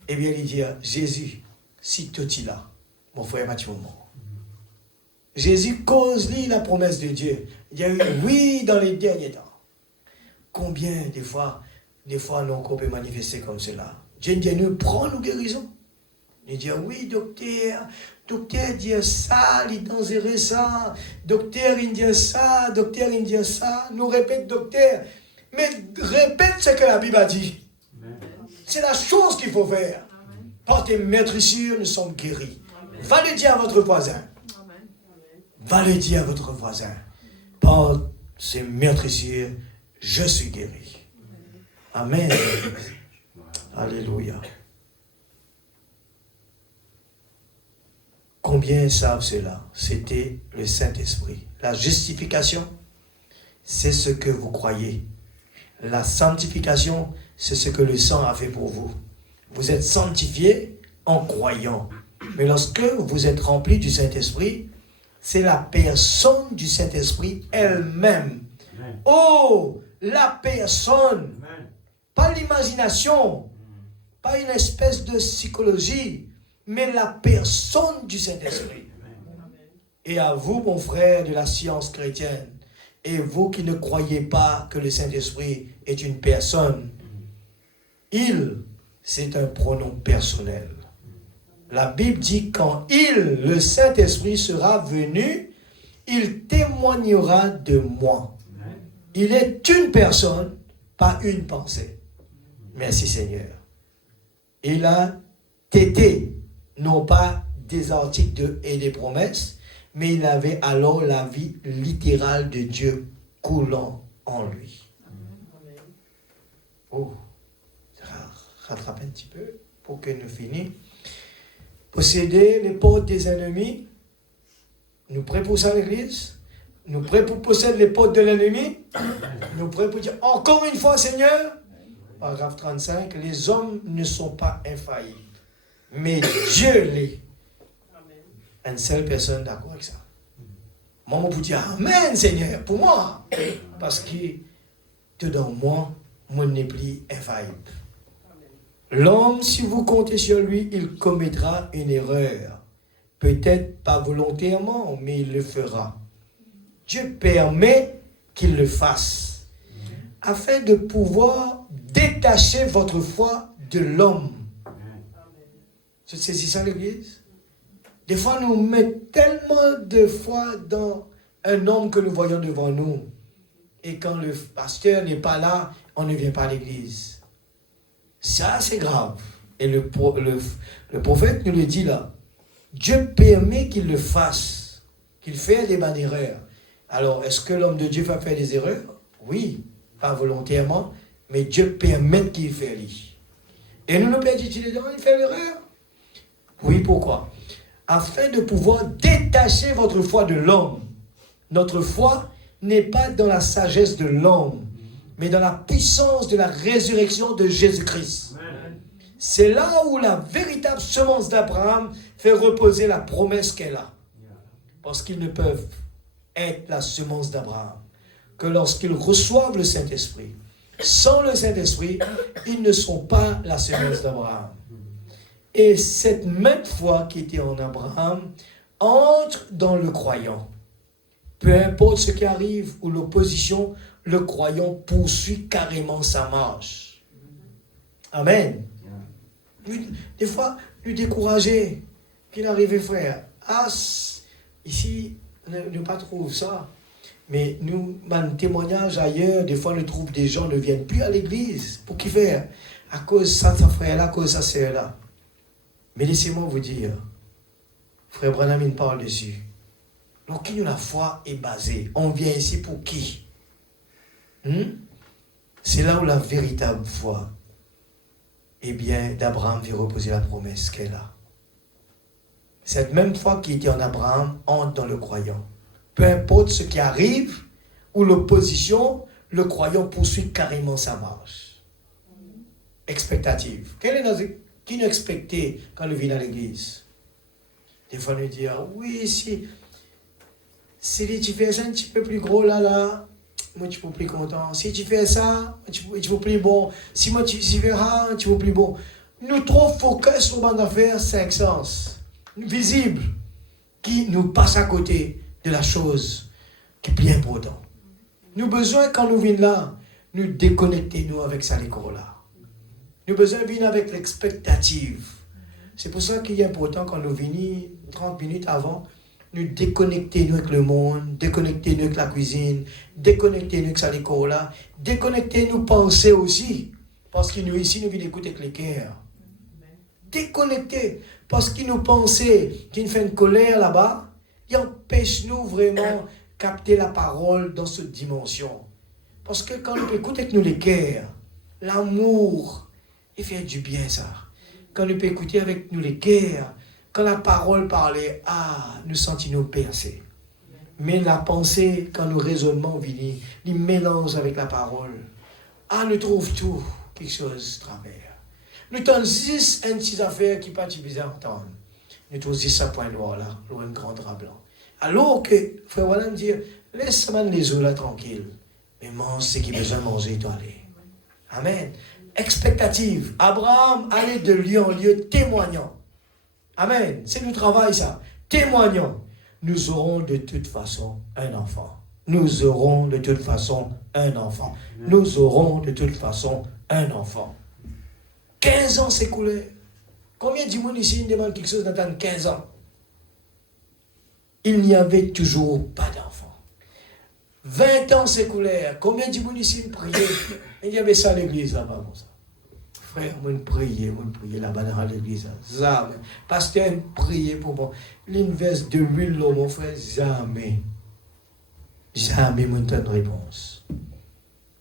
Eh bien, il dit, Jésus, si tu es là, mon frère, tu vas mort. Jésus cause lui la promesse de Dieu. Il y a eu oui dans les derniers temps. Combien de fois nous peut manifester comme cela? Dieu dit, nous prend nos guérisons. Il dit, oui, docteur dit ça, il dangereux ça, docteur, il dit ça, docteur, il dit ça, nous répète, docteur, mais répète ce que la Bible a dit. Amen. C'est la chose qu'il faut faire. Amen. Par tes maîtrissures, nous sommes guéris. Amen. Va le dire à votre voisin. Amen. Va le dire à votre voisin. Par ces maîtrissures, je suis guéri. Amen. Alléluia. Combien savent cela? C'était le Saint-Esprit. La justification, c'est ce que vous croyez. La sanctification, c'est ce que le sang a fait pour vous. Vous êtes sanctifiés en croyant. Mais lorsque vous êtes remplis du Saint-Esprit, c'est la personne du Saint-Esprit elle-même. Amen. Oh, la personne. Amen. Pas l'imagination, pas une espèce de psychologie, mais la personne du Saint-Esprit. Et à vous, mon frère de la science chrétienne, et vous qui ne croyez pas que le Saint-Esprit est une personne, il, c'est un pronom personnel. La Bible dit quand le Saint-Esprit sera venu, il témoignera de moi. Il est une personne, pas une pensée. Merci Seigneur. Il a tété, non pas des articles et des promesses, mais il avait alors la vie littérale de Dieu coulant en lui. Oh, ça rattrape un petit peu. pour que nous finissions. Posséder les portes des ennemis. Nous prêts pour ça l'église? Nous prêts pour posséder les portes de l'ennemi? Nous prêts pour dire encore une fois Seigneur? Paragraphe 35, les hommes ne sont pas infaillibles, mais Dieu l'est. Une seule personne d'accord avec ça. Moi, je peux dire Amen Seigneur, pour moi. Parce que tout dans moi, moi n'est plus infaillible. L'homme, si vous comptez sur lui, il commettra une erreur. Peut-être pas volontairement, mais il le fera. Dieu permet qu'il le fasse, afin de pouvoir détacher votre foi de l'homme. Tu saisis ça, l'église? Des fois, nous mettons tellement de foi dans un homme que nous voyons devant nous. Et quand le pasteur n'est pas là, on ne vient pas à l'église. Ça, c'est grave. Et le prophète nous le dit là. Dieu permet qu'il le fasse, qu'il fasse des bonnes erreurs. Alors, est-ce que l'homme de Dieu va faire des erreurs? Oui, pas volontairement, mais Dieu permet qu'il fasse. Et nous perdons dedans, il fait l'erreur. Oui, pourquoi? Afin de pouvoir détacher votre foi de l'homme. Notre foi n'est pas dans la sagesse de l'homme, mais dans la puissance de la résurrection de Jésus-Christ. C'est là où la véritable semence d'Abraham fait reposer la promesse qu'elle a. Parce qu'ils ne peuvent être la semence d'Abraham que lorsqu'ils reçoivent le Saint-Esprit. Sans le Saint-Esprit, ils ne sont pas la semence d'Abraham. Et cette même foi qui était en Abraham entre dans le croyant. Peu importe ce qui arrive ou l'opposition, le croyant poursuit carrément sa marche. Amen. Des fois, nous décourager, qu'il arrive, frère. Ah, ici, ne pas trouver ça. Mais nous, dans le témoignage ailleurs, des fois, nous trouvons des gens ne viennent plus à l'église. Pour qui faire? À cause de ça, frère là, à cause de ça, c'est là. Mais laissez-moi vous dire, frère Branham, il parle dessus. Donc, qui nous la foi est basée? On vient ici pour qui? C'est là où la véritable foi, eh bien, d'Abraham vient reposer la promesse qu'elle a. Cette même foi qui était en Abraham entre dans le croyant. Peu importe ce qui arrive ou l'opposition, le croyant poursuit carrément sa marche. Expectative. Qui nous expectait quand nous venons à l'église? Des fois, nous dit, oui, si tu fais ça un petit peu plus gros là, moi tu peux plus content. Si tu fais ça, tu peux plus bon. Si moi tu fais ça, tu peux plus bon. Nous trop focus sur une affaire 5 sens, visible, qui nous passe à côté de la chose qui est plus importante. Nous avons besoin, quand nous venons là, nous déconnecter nous avec ça, les là. Nous avons besoin de venir avec l'expectative. C'est pour ça qu'il est important quand nous venons 30 minutes avant, nous déconnecter nous avec le monde, déconnecter nous avec la cuisine, déconnecter nous avec ça, les là, déconnecter nous penser aussi. Parce que nous ici, nous venons écouter avec les cœurs. Déconnecter. Parce qu'ils nous pensaient qu'il fait une colère là-bas, il empêche nous vraiment capter la parole dans cette dimension. Parce que quand nous écoutons avec nous les cœurs, l'amour, il fait du bien ça. Quand nous écoutons avec nous les cœurs, quand la parole parlait, nous sentons-nous percés. Mais la pensée, quand nous raisonnements viennent, ils mélangent avec la parole. Nous trouvons tout, quelque chose de travers. Nous avons juste une petite affaire qui n'est pas bizarre à entendre. Nous trouvons juste un point noir là, un grand drap blanc. Alors que, frère Wallam dit, laisse-moi les eaux là tranquille. Mais mange ce qui a besoin de manger, il doit aller. Amen. Expectative. Abraham allait de lieu en lieu témoignant. Amen. C'est le travail ça. Témoignant. Nous aurons de toute façon un enfant. Nous aurons de toute façon un enfant. Nous aurons de toute façon un enfant. 15 ans s'écoulaient. Combien de monde ici demande quelque chose d'attendre 15 ans? Il n'y avait toujours pas d'enfant. 20 ans s'écoulèrent. Combien de monde ici priait? Il y avait ça à l'église là-bas comme ça. Frère, moi prier là-bas dans l'église. Jamais. Pasteur, prier pour moi. L'inverse de l'huile, mon frère, jamais. Jamais moi donne réponse.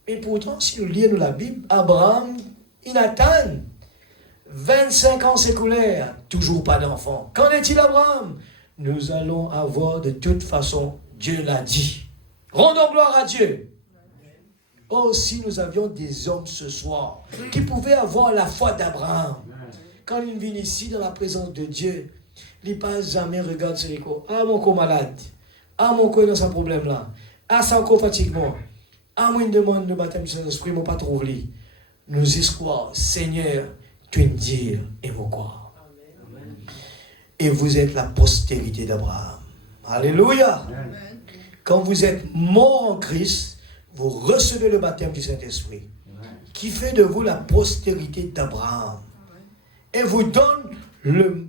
Mais pourtant, si nous lisons la Bible, Abraham, il attend 25 ans s'écoulèrent, toujours pas d'enfant. Qu'en est-il, Abraham? Nous allons avoir de toute façon, Dieu l'a dit. Rendons gloire à Dieu. Oh, si nous avions des hommes ce soir qui pouvaient avoir la foi d'Abraham. Quand ils viennent ici dans la présence de Dieu, ils ne passent jamais, regardent sur les corps. Ah, mon corps malade. Ah, mon corps dans ce problème-là. Ah, ça encore fatiguement. Ah, moi, une demande de baptême du Saint-Esprit, moi, pas trouvé. Nous espoir, Seigneur, tu me dis et vous croire. Et vous êtes la postérité d'Abraham. Alléluia. Amen. Quand vous êtes mort en Christ, vous recevez le baptême du Saint-Esprit, qui fait de vous la postérité d'Abraham. Et vous donne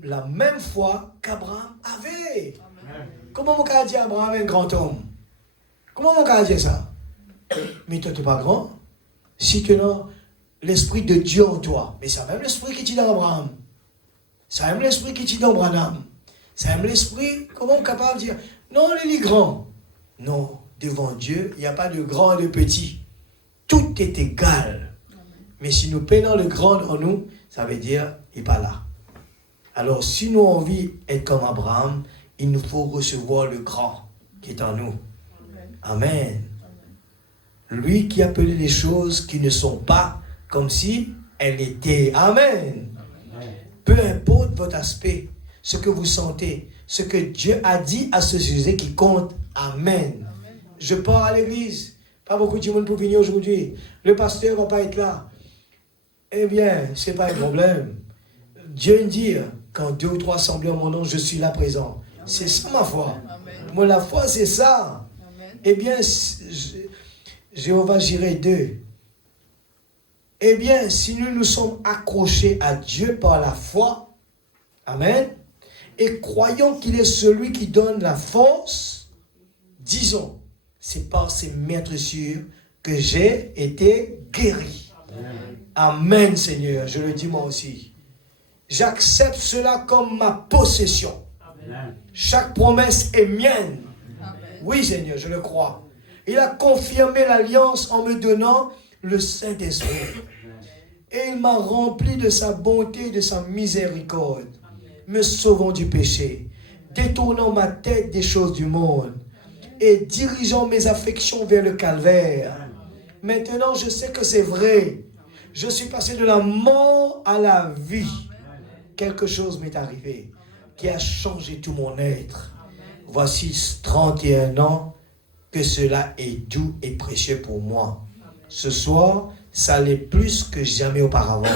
la même foi qu'Abraham avait. Amen. Comment mon cas dit Abraham est un grand homme? Comment mon cas dit ça? Mais toi, tu n'es pas grand. Si tu as l'Esprit de Dieu en toi, mais c'est même l'Esprit qui dit dans Abraham. C'est même l'Esprit qui dit dans Branham. C'est même l'Esprit, comment on est capable de dire, non, il est grand. Non, devant Dieu, il n'y a pas de grand et de petit. Tout est égal. Mais si nous prenons le grand en nous, ça veut dire, il n'est pas là. Alors, si nous avons envie d'être comme Abraham, il nous faut recevoir le grand qui est en nous. Amen. Lui qui appelait les choses qui ne sont pas comme si elles étaient. Amen. Peu importe votre aspect, ce que vous sentez, ce que Dieu a dit à ce sujet qui compte. Amen. Je pars à l'église. Pas beaucoup de monde pour venir aujourd'hui. Le pasteur ne va pas être là. Eh bien, ce n'est pas un problème. Dieu me dit, quand 2 ou 3 semblent en mon nom, je suis là présent. C'est ça ma foi. Moi, la foi, c'est ça. Eh bien, Jéhovah Jireh 2. Eh bien, si nous nous sommes accrochés à Dieu par la foi, amen, et croyons qu'il est celui qui donne la force, disons, c'est par ses maîtres sûrs que j'ai été guéri. Amen, Seigneur, je le dis moi aussi. J'accepte cela comme ma possession. Amen. Chaque promesse est mienne. Amen. Oui, Seigneur, je le crois. Il a confirmé l'alliance en me donnant le Saint-Esprit. Et il m'a rempli de sa bonté et de sa miséricorde, me sauvant du péché, détournant ma tête des choses du monde et dirigeant mes affections vers le calvaire. Maintenant, je sais que c'est vrai. Je suis passé de la mort à la vie. Quelque chose m'est arrivé qui a changé tout mon être. Voici 31 ans que cela est doux et précieux pour moi. Ce soir, ça l'est plus que jamais auparavant.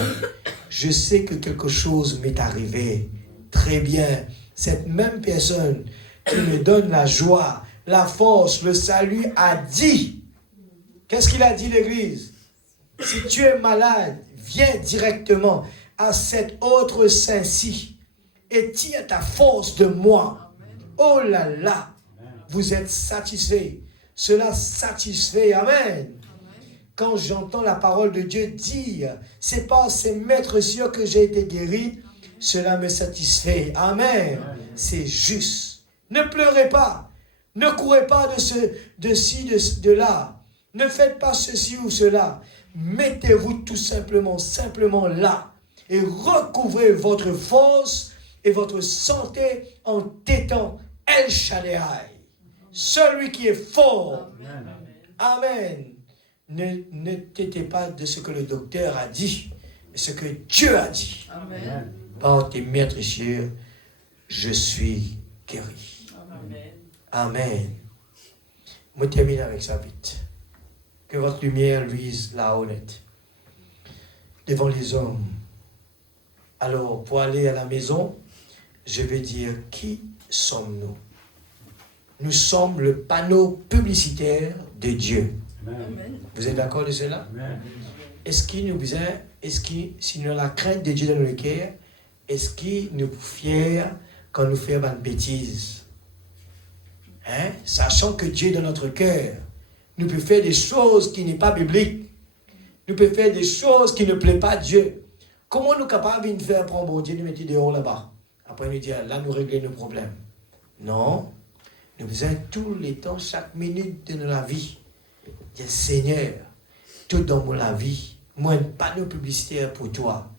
Je sais que quelque chose m'est arrivé. Très bien. Cette même personne qui me donne la joie, la force, le salut a dit. Qu'est-ce qu'il a dit, l'Église? Si tu es malade, viens directement à cet autre saint-ci et tire ta force de moi. Oh là là, vous êtes satisfait. Cela satisfait. Amen. Quand j'entends la parole de Dieu dire, c'est par ces maîtres sûrs que j'ai été guéri, cela me satisfait. Amen. C'est juste. Ne pleurez pas. Ne courez pas de ci, de là. Ne faites pas ceci ou cela. Mettez-vous tout simplement là et recouvrez votre force et votre santé en t'étant El Shaddai, celui qui est fort. Amen. Ne t'étez pas de ce que le docteur a dit, mais ce que Dieu a dit. Amen. Par tes maîtres sûrs, je suis guéri. Amen. Amen. Je termine avec ça vite. Que votre lumière luise là honnête devant les hommes. Alors, pour aller à la maison, je vais dire, qui sommes-nous? Nous sommes le panneau publicitaire de Dieu. Amen. Vous êtes d'accord de cela? Amen. Est-ce qu'il nous besoin, si nous avons la crainte de Dieu dans le cœur, est-ce qu'il nous fier quand nous faisons une bêtise? Hein? Sachant que Dieu est dans notre cœur, nous pouvons faire des choses qui ne sont pas bibliques. Nous pouvons faire des choses qui ne plaisent pas à Dieu. Comment nous sommes capables de faire prendre bon Dieu, nous mettre dehors là-bas? Après nous dire, là nous régler nos problèmes. Non. Nous besoin tous les temps, chaque minute de notre vie. Dire, Seigneur, tout dans mon vie, moi un panneau publicitaire pour toi.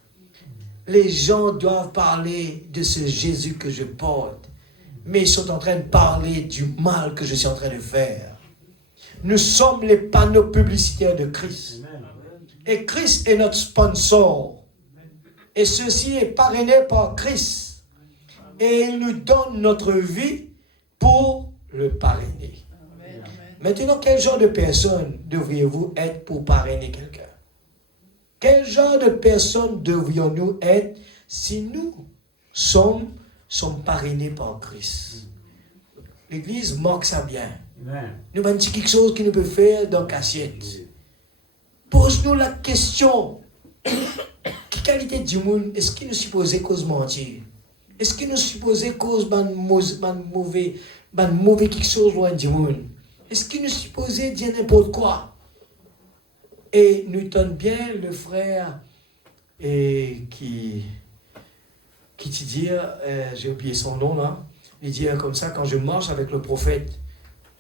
les gens doivent parler de ce Jésus que je porte, mais ils sont en train de parler du mal que je suis en train de faire. Nous sommes les panneaux publicitaires de Christ. Et Christ est notre sponsor. Et ceci est parrainé par Christ. Et il nous donne notre vie pour le parrainer. Maintenant, quel genre de personne devriez-vous être pour parrainer quelqu'un? Quel genre de personne devrions-nous être si nous sommes parrainés par Christ? L'Église manque ça bien. Nous avons dit quelque chose qui nous peut faire dans l'assiette. Pose-nous la question. Quelle qualité du monde est-ce qu'il nous supposait cause mentir? Est-ce qu'il nous supposait cause mauvais quelque chose loin du monde? Est-ce qu'il nous supposait dire n'importe quoi? Et nous donne bien le frère qui te dit, j'ai oublié son nom là, il dit comme ça, quand je marche avec le prophète,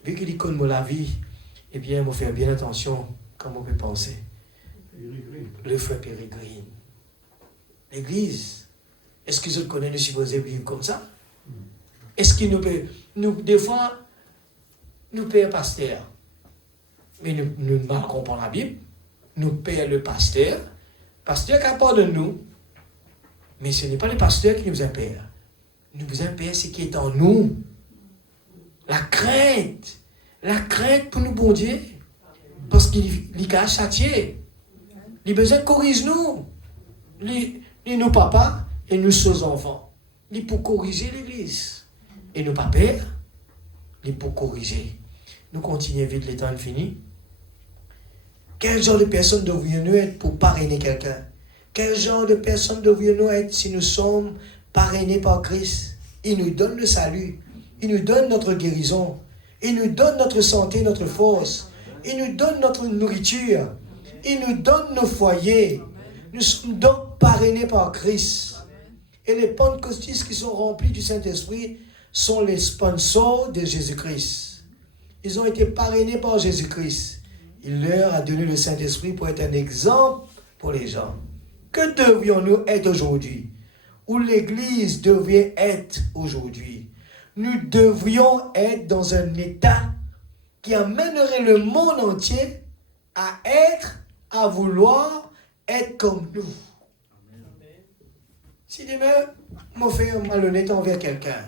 vu qu'il connaît la vie, eh bien, il faut faire bien attention comme on peut penser. Le frère Pérégrine. L'Église, est-ce que je connais nous supposés vivre comme ça? Est-ce qu'il nous peut, des fois, nous payons pasteur, mais nous ne marquons pas la Bible, nous payons le pasteur qui apporte de nous, mais ce n'est pas le pasteur qui nous impère. Nous vous impère ce qui est en nous. La crainte pour nous, bon Dieu, parce qu'il a châtié. Il a besoin de corriger nous. Nos papas et nous sommes enfants. Il pour corriger l'Église. Et nos papas, il pour corriger. Nous continuons vite, le temps est fini. Quel genre de personne devrions-nous être pour parrainer quelqu'un? Quel genre de personne devrions-nous être si nous sommes parrainés par Christ? Il nous donne le salut. Il nous donne notre guérison. Il nous donne notre santé, notre force. Il nous donne notre nourriture. Il nous donne nos foyers. Nous sommes donc parrainés par Christ. Et les pentecôtistes qui sont remplis du Saint-Esprit sont les sponsors de Jésus-Christ. Ils ont été parrainés par Jésus-Christ. Il leur a donné le Saint-Esprit pour être un exemple pour les gens. Que devrions-nous être aujourd'hui? Où l'Église devrait être aujourd'hui? Nous devrions être dans un état qui amènerait le monde entier à vouloir être comme nous. Si demain, on fait un malhonnête envers quelqu'un,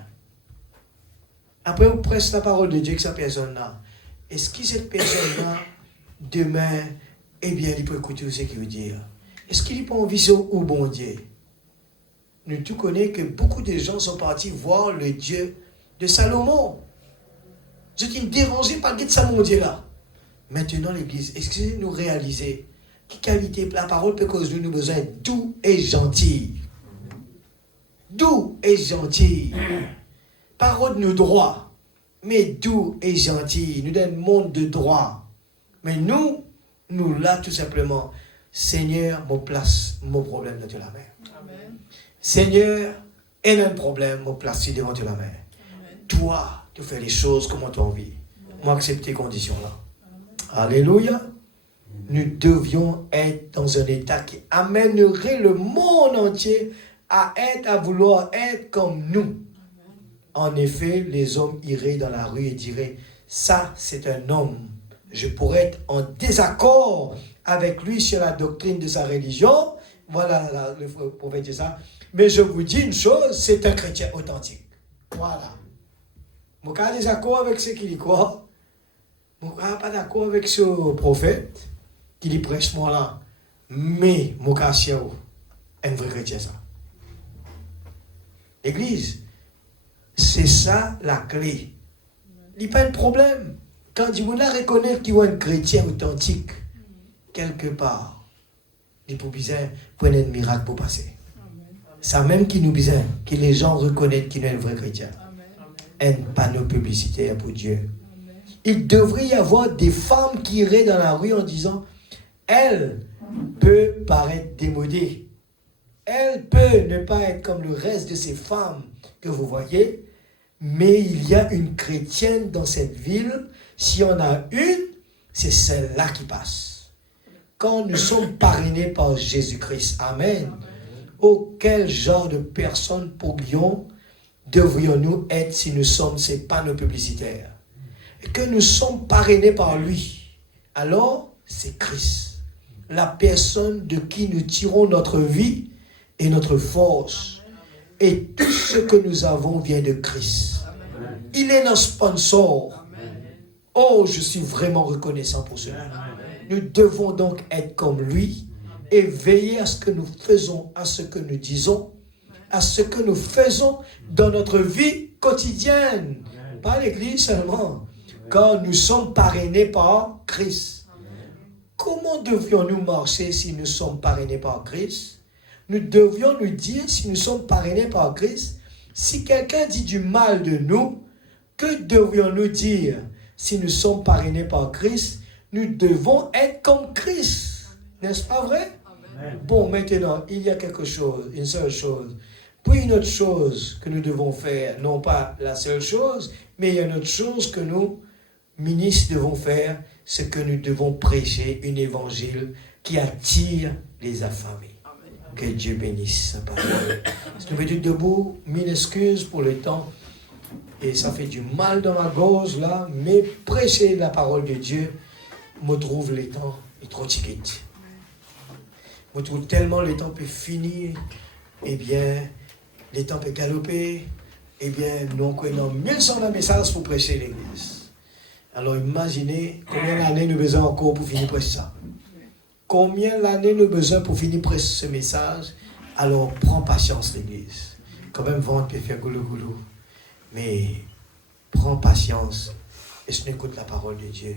après on presse la parole de Dieu avec sa personne-là, est-ce que cette personne-là, demain, eh bien, il peut écouter ce qu'il veut dire? Est-ce qu'il peut en vision au bon Dieu? Nous tous connaissons que beaucoup de gens sont partis voir le Dieu de Salomon. Je dis, dérangez par le de Salomon Dieu là. Maintenant, l'Église, est-ce que nous réalisez quelle qualité la parole peut causer nous besoin doux et gentil? Doux et gentil. Parole nous droit, mais doux et gentil. Nous donne un monde de droit. Mais nous là tout simplement, Seigneur, mon place, mon problème dans la main. Amen. Seigneur, il y a un problème, mon place devant la main. Amen. Toi, tu fais les choses comme tu as envie. Moi, accepte tes conditions-là. Alléluia. Nous devions être dans un état qui amènerait le monde entier à vouloir être comme nous. En effet, les hommes iraient dans la rue et diraient, ça, c'est un homme. Je pourrais être en désaccord avec lui sur la doctrine de sa religion. Voilà, le prophète dit ça. Mais je vous dis une chose, c'est un chrétien authentique. Voilà. Je ne suis pas désaccord avec ce qu'il croit. Je ne suis pas d'accord avec ce prophète qui lui prêche moi là. Mais je suis un vrai chrétien ça. L'Église, c'est ça la clé. Il n'y a pas de problème. Quand Dieu reconnaît qu'il y a un chrétien authentique, quelque part, il faut besoin prendre un miracle pour passer. Ça même qui nous besoin, que les gens reconnaissent qu'il est un vrai chrétien. Un panneau publicitaire pour Dieu. Il devrait y avoir des femmes qui iraient dans la rue en disant, elle peut paraître démodée. Elle peut ne pas être comme le reste de ces femmes que vous voyez, mais il y a une chrétienne dans cette ville. Si on a une, c'est celle-là qui passe. Quand nous sommes parrainés par Jésus-Christ, amen. Oh, quel genre de personnes devrions-nous être si nous sommes ces panneaux publicitaires? Et que nous sommes parrainés par lui. Alors, c'est Christ. La personne de qui nous tirons notre vie et notre force. Et tout ce que nous avons vient de Christ. Il est notre sponsor. Oh, je suis vraiment reconnaissant pour cela. Nous devons donc être comme lui et veiller à ce que nous faisons, à ce que nous disons, à ce que nous faisons dans notre vie quotidienne. Pas l'église seulement. Car nous sommes parrainés par Christ. Comment devrions-nous marcher si nous sommes parrainés par Christ? Nous devions nous dire si nous sommes parrainés par Christ. Si quelqu'un dit du mal de nous, que devrions-nous dire si nous sommes parrainés par Christ? Nous devons être comme Christ. N'est-ce pas vrai? Amen. Bon, maintenant, il y a quelque chose, une seule chose. Puis une autre chose que nous devons faire, non pas la seule chose, mais il y a une autre chose que nous, ministres, devons faire, c'est que nous devons prêcher un évangile qui attire les affamés. Amen. Que Dieu bénisse sa parole. Si nous mettons debout, mille excuses pour le temps. Et ça fait du mal dans ma gorge là, mais prêcher la parole de Dieu, me trouve le temps est trop ticket. Je trouve tellement le temps peut finir, eh bien, le temps peut galoper, eh bien, nous avons 1100 messages pour prêcher l'église. Alors imaginez combien d'années nous avons encore pour finir prêcher ça. Combien d'années nous avons besoin pour finir prêcher ce message? Alors prends patience l'église. Quand même vente peut faire goulou. Mais prends patience. Et si nous écoute la parole de Dieu.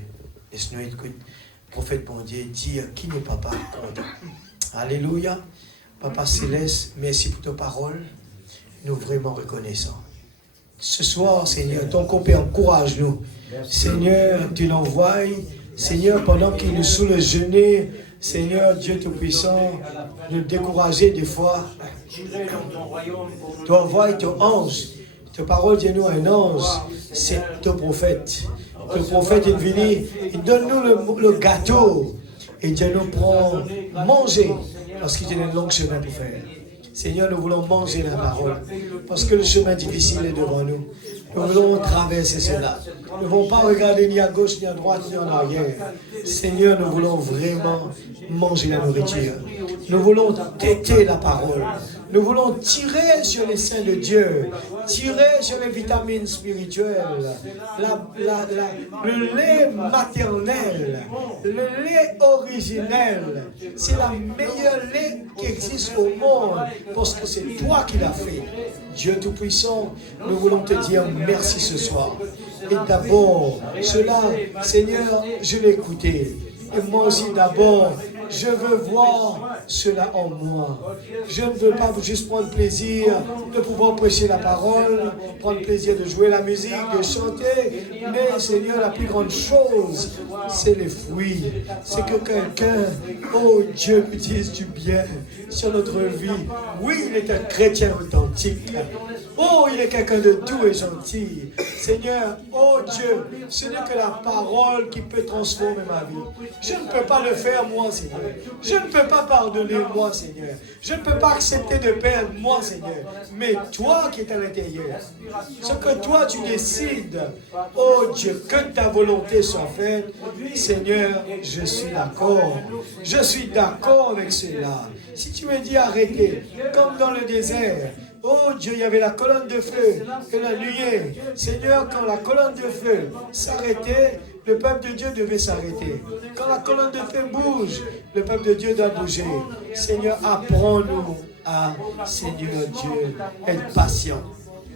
Et si nous écoute le prophète bon Dieu dire qui n'est papa. Alléluia. Papa Céleste, merci pour ta parole. Nous vraiment reconnaissants. Ce soir, Seigneur, ton compé encourage-nous. Seigneur, tu l'envoies. Seigneur, pendant qu'il nous sous le genou, Seigneur, Dieu Tout-Puissant, nous décourager des fois. Tu envoies ton ange. Ta parole, dis-nous un ange. C'est ton prophète. Le prophète est venu, il donne-nous le gâteau. Et Dieu nous prend manger. Parce qu'il y a un long chemin pour faire. Seigneur, nous voulons manger la parole. Parce que le chemin difficile est devant nous. Nous voulons traverser cela. Nous ne voulons pas regarder ni à gauche, ni à droite, ni en arrière. Seigneur, nous voulons vraiment manger la nourriture. Nous voulons téter la parole. Nous voulons tirer sur les seins de Dieu, tirer sur les vitamines spirituelles, le lait maternel, le lait originel. C'est la meilleure lait qui existe au monde parce que c'est toi qui l'as fait. Dieu Tout-Puissant, nous voulons te dire merci ce soir. Et d'abord, cela, Seigneur, je l'ai écouté. Et moi aussi d'abord, je veux voir cela en moi. Je ne veux pas juste prendre plaisir de pouvoir prêcher la parole, prendre plaisir de jouer la musique, de chanter. Mais Seigneur, la plus grande chose, c'est les fruits. C'est que quelqu'un, oh Dieu, me dise du bien sur notre vie. Oui, il est un chrétien authentique. Oh, il est quelqu'un de doux et gentil. Seigneur, oh Dieu, ce n'est que la parole qui peut transformer ma vie. Je ne peux pas le faire moi, Seigneur. Je ne peux pas pardonner moi, Seigneur. Je ne peux pas accepter de perdre moi, Seigneur. Mais toi qui es à l'intérieur, ce que toi tu décides, oh Dieu, que ta volonté soit faite, Seigneur, je suis d'accord. Je suis d'accord avec cela. Si tu me dis arrêter, comme dans le désert, oh Dieu, il y avait la colonne de feu et la nuée. Seigneur, quand la colonne de feu s'arrêtait, le peuple de Dieu devait s'arrêter. Quand la colonne de feu bouge, le peuple de Dieu doit bouger. Seigneur, apprends-nous à, Seigneur Dieu, être patient.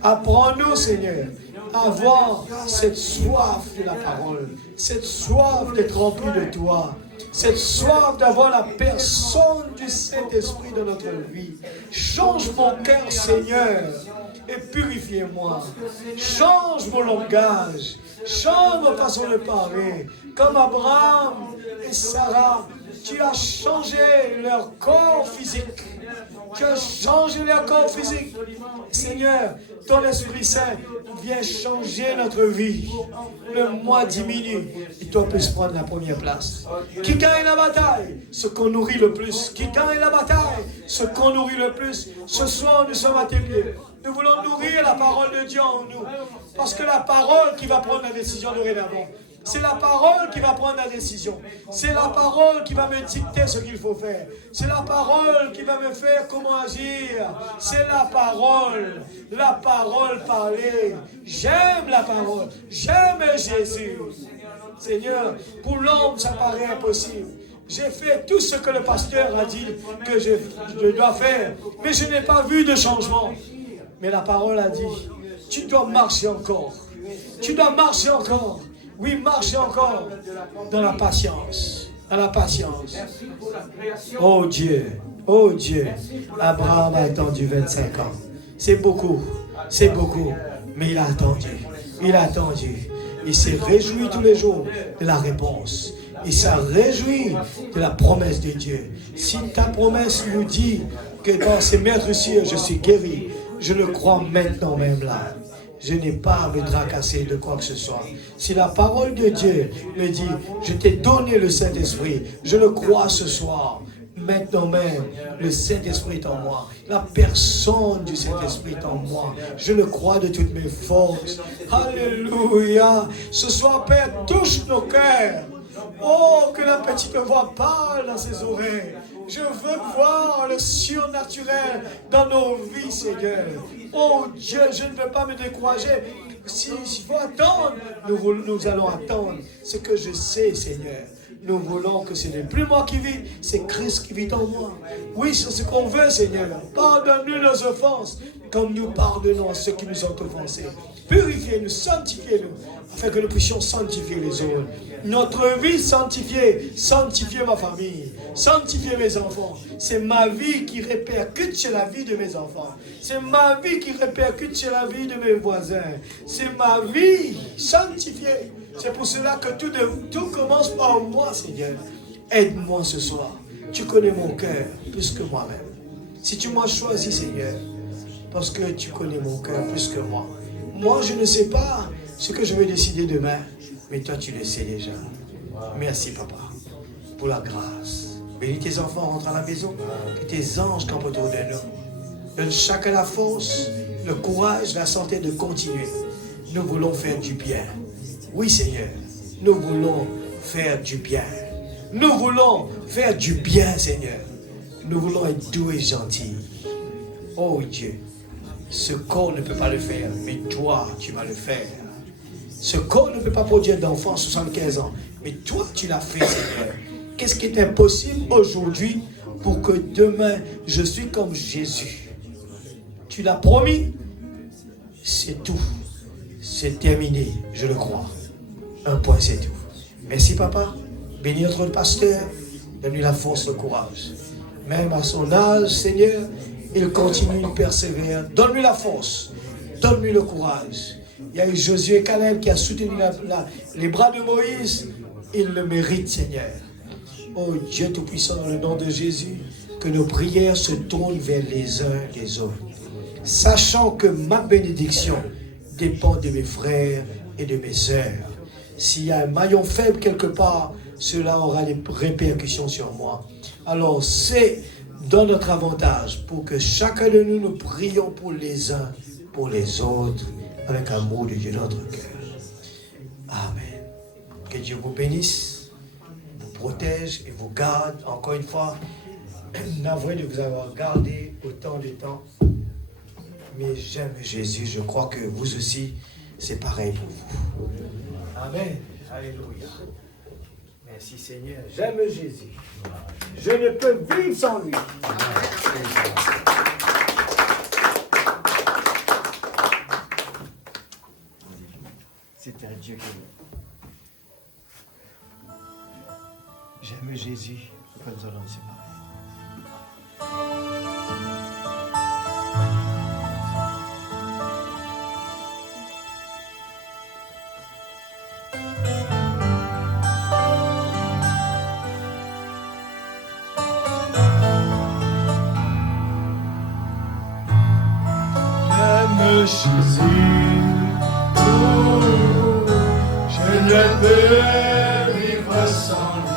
Apprends-nous, Seigneur, à avoir cette soif de la parole, cette soif d'être rempli de toi, cette soif d'avoir la personne du Saint-Esprit dans notre vie. Change mon cœur, Seigneur, et purifiez-moi. Change mon langage, change ma façon de parler, comme Abraham et Sarah. Tu as changé leur corps physique. Tu as changé leur corps physique. Seigneur, ton Esprit Saint vient changer notre vie. Le moi diminue et toi puisses prendre la première place. Qui gagne la bataille? Ce qu'on nourrit le plus. Qui gagne la bataille? Ce qu'on nourrit le plus. Ce soir, nous sommes ateliers. Nous voulons nourrir la parole de Dieu en nous. Parce que la parole qui va prendre la décision dorénavant. C'est la parole qui va prendre la décision. C'est la parole qui va me dicter ce qu'il faut faire. C'est la parole qui va me faire comment agir. C'est la parole. La parole parlée. J'aime la parole. J'aime Jésus. Seigneur, pour l'homme, ça paraît impossible. J'ai fait tout ce que le pasteur a dit que je dois faire. Mais je n'ai pas vu de changement. Mais la parole a dit, tu dois marcher encore. Tu dois marcher encore. Oui, marchez encore dans la patience. Dans la patience. Oh Dieu, Abraham a attendu 25 ans. C'est beaucoup, mais il a attendu. Il a attendu. Il s'est réjoui tous les jours de la réponse. Il s'est réjoui de la promesse de Dieu. Si ta promesse nous dit que dans ces meurtrissures, je suis guéri, je le crois maintenant même là. Je n'ai pas à me tracasser de quoi que ce soit. Si la parole de Dieu me dit, je t'ai donné le Saint-Esprit, je le crois ce soir. Maintenant même, le Saint-Esprit est en moi. La personne du Saint-Esprit est en moi. Je le crois de toutes mes forces. Alléluia. Ce soir, Père, touche nos cœurs. Oh, que la petite voix parle dans ses oreilles. Je veux voir le surnaturel dans nos vies, Seigneur. Oh Dieu, je ne veux pas me décourager. S'il faut attendre, nous allons attendre ce que je sais, Seigneur. Nous voulons que ce n'est plus moi qui vis, c'est Christ qui vit en moi. Oui, c'est ce qu'on veut, Seigneur. Pardonne-nous nos offenses, comme nous pardonnons à ceux qui nous ont offensés. Purifiez-nous, sanctifiez-nous, afin que nous puissions sanctifier les autres. Notre vie sanctifiée, sanctifier ma famille, sanctifier mes enfants. C'est ma vie qui répercute sur la vie de mes enfants. C'est ma vie qui répercute sur la vie de mes voisins. C'est ma vie sanctifiée. C'est pour cela que tout commence par moi, Seigneur. Aide-moi ce soir. Tu connais mon cœur plus que moi-même. Si tu m'as choisi, Seigneur, parce que tu connais mon cœur plus que moi. Moi, je ne sais pas ce que je vais décider demain, mais toi, tu le sais déjà. Merci, Papa, pour la grâce. Bénis tes enfants, rentre à la maison. Que tes anges campent autour de nous. Donne chacun la force, le courage, la santé de continuer. Nous voulons faire du bien. Oui, Seigneur, nous voulons faire du bien. Nous voulons faire du bien, Seigneur. Nous voulons être doux et gentils. Oh Dieu, ce corps ne peut pas le faire, mais toi, tu vas le faire. Ce corps ne peut pas produire d'enfants 75 ans, mais toi, tu l'as fait, Seigneur. Qu'est-ce qui est impossible aujourd'hui pour que demain, je suis comme Jésus? Tu l'as promis, c'est tout. C'est terminé, je le crois. Un point, c'est tout. Merci, Papa. Bénis notre pasteur. Donne-lui la force, le courage. Même à son âge, Seigneur, il continue, il persévère. Donne-lui la force. Donne-lui le courage. Il y a eu Josué et Caleb qui a soutenu les bras de Moïse. Il le mérite, Seigneur. Oh Dieu Tout-Puissant, dans le nom de Jésus, que nos prières se tournent vers les uns les autres. Sachant que ma bénédiction dépend de mes frères et de mes sœurs. S'il y a un maillon faible quelque part, cela aura des répercussions sur moi. Alors c'est dans notre avantage pour que chacun de nous prions pour les uns, pour les autres, avec amour de Dieu dans notre cœur. Amen. Que Dieu vous bénisse, vous protège et vous garde. Encore une fois, navré de vous avoir gardé autant de temps. Mais j'aime Jésus, je crois que vous aussi, c'est pareil pour vous. Amen. Alléluia. Merci Seigneur. J'aime Jésus. Je ne peux vivre sans lui. C'est un Dieu que j'aime Jésus. Pourquoi nous allons nous séparer? Jésus, je ne peux vivre sans lui.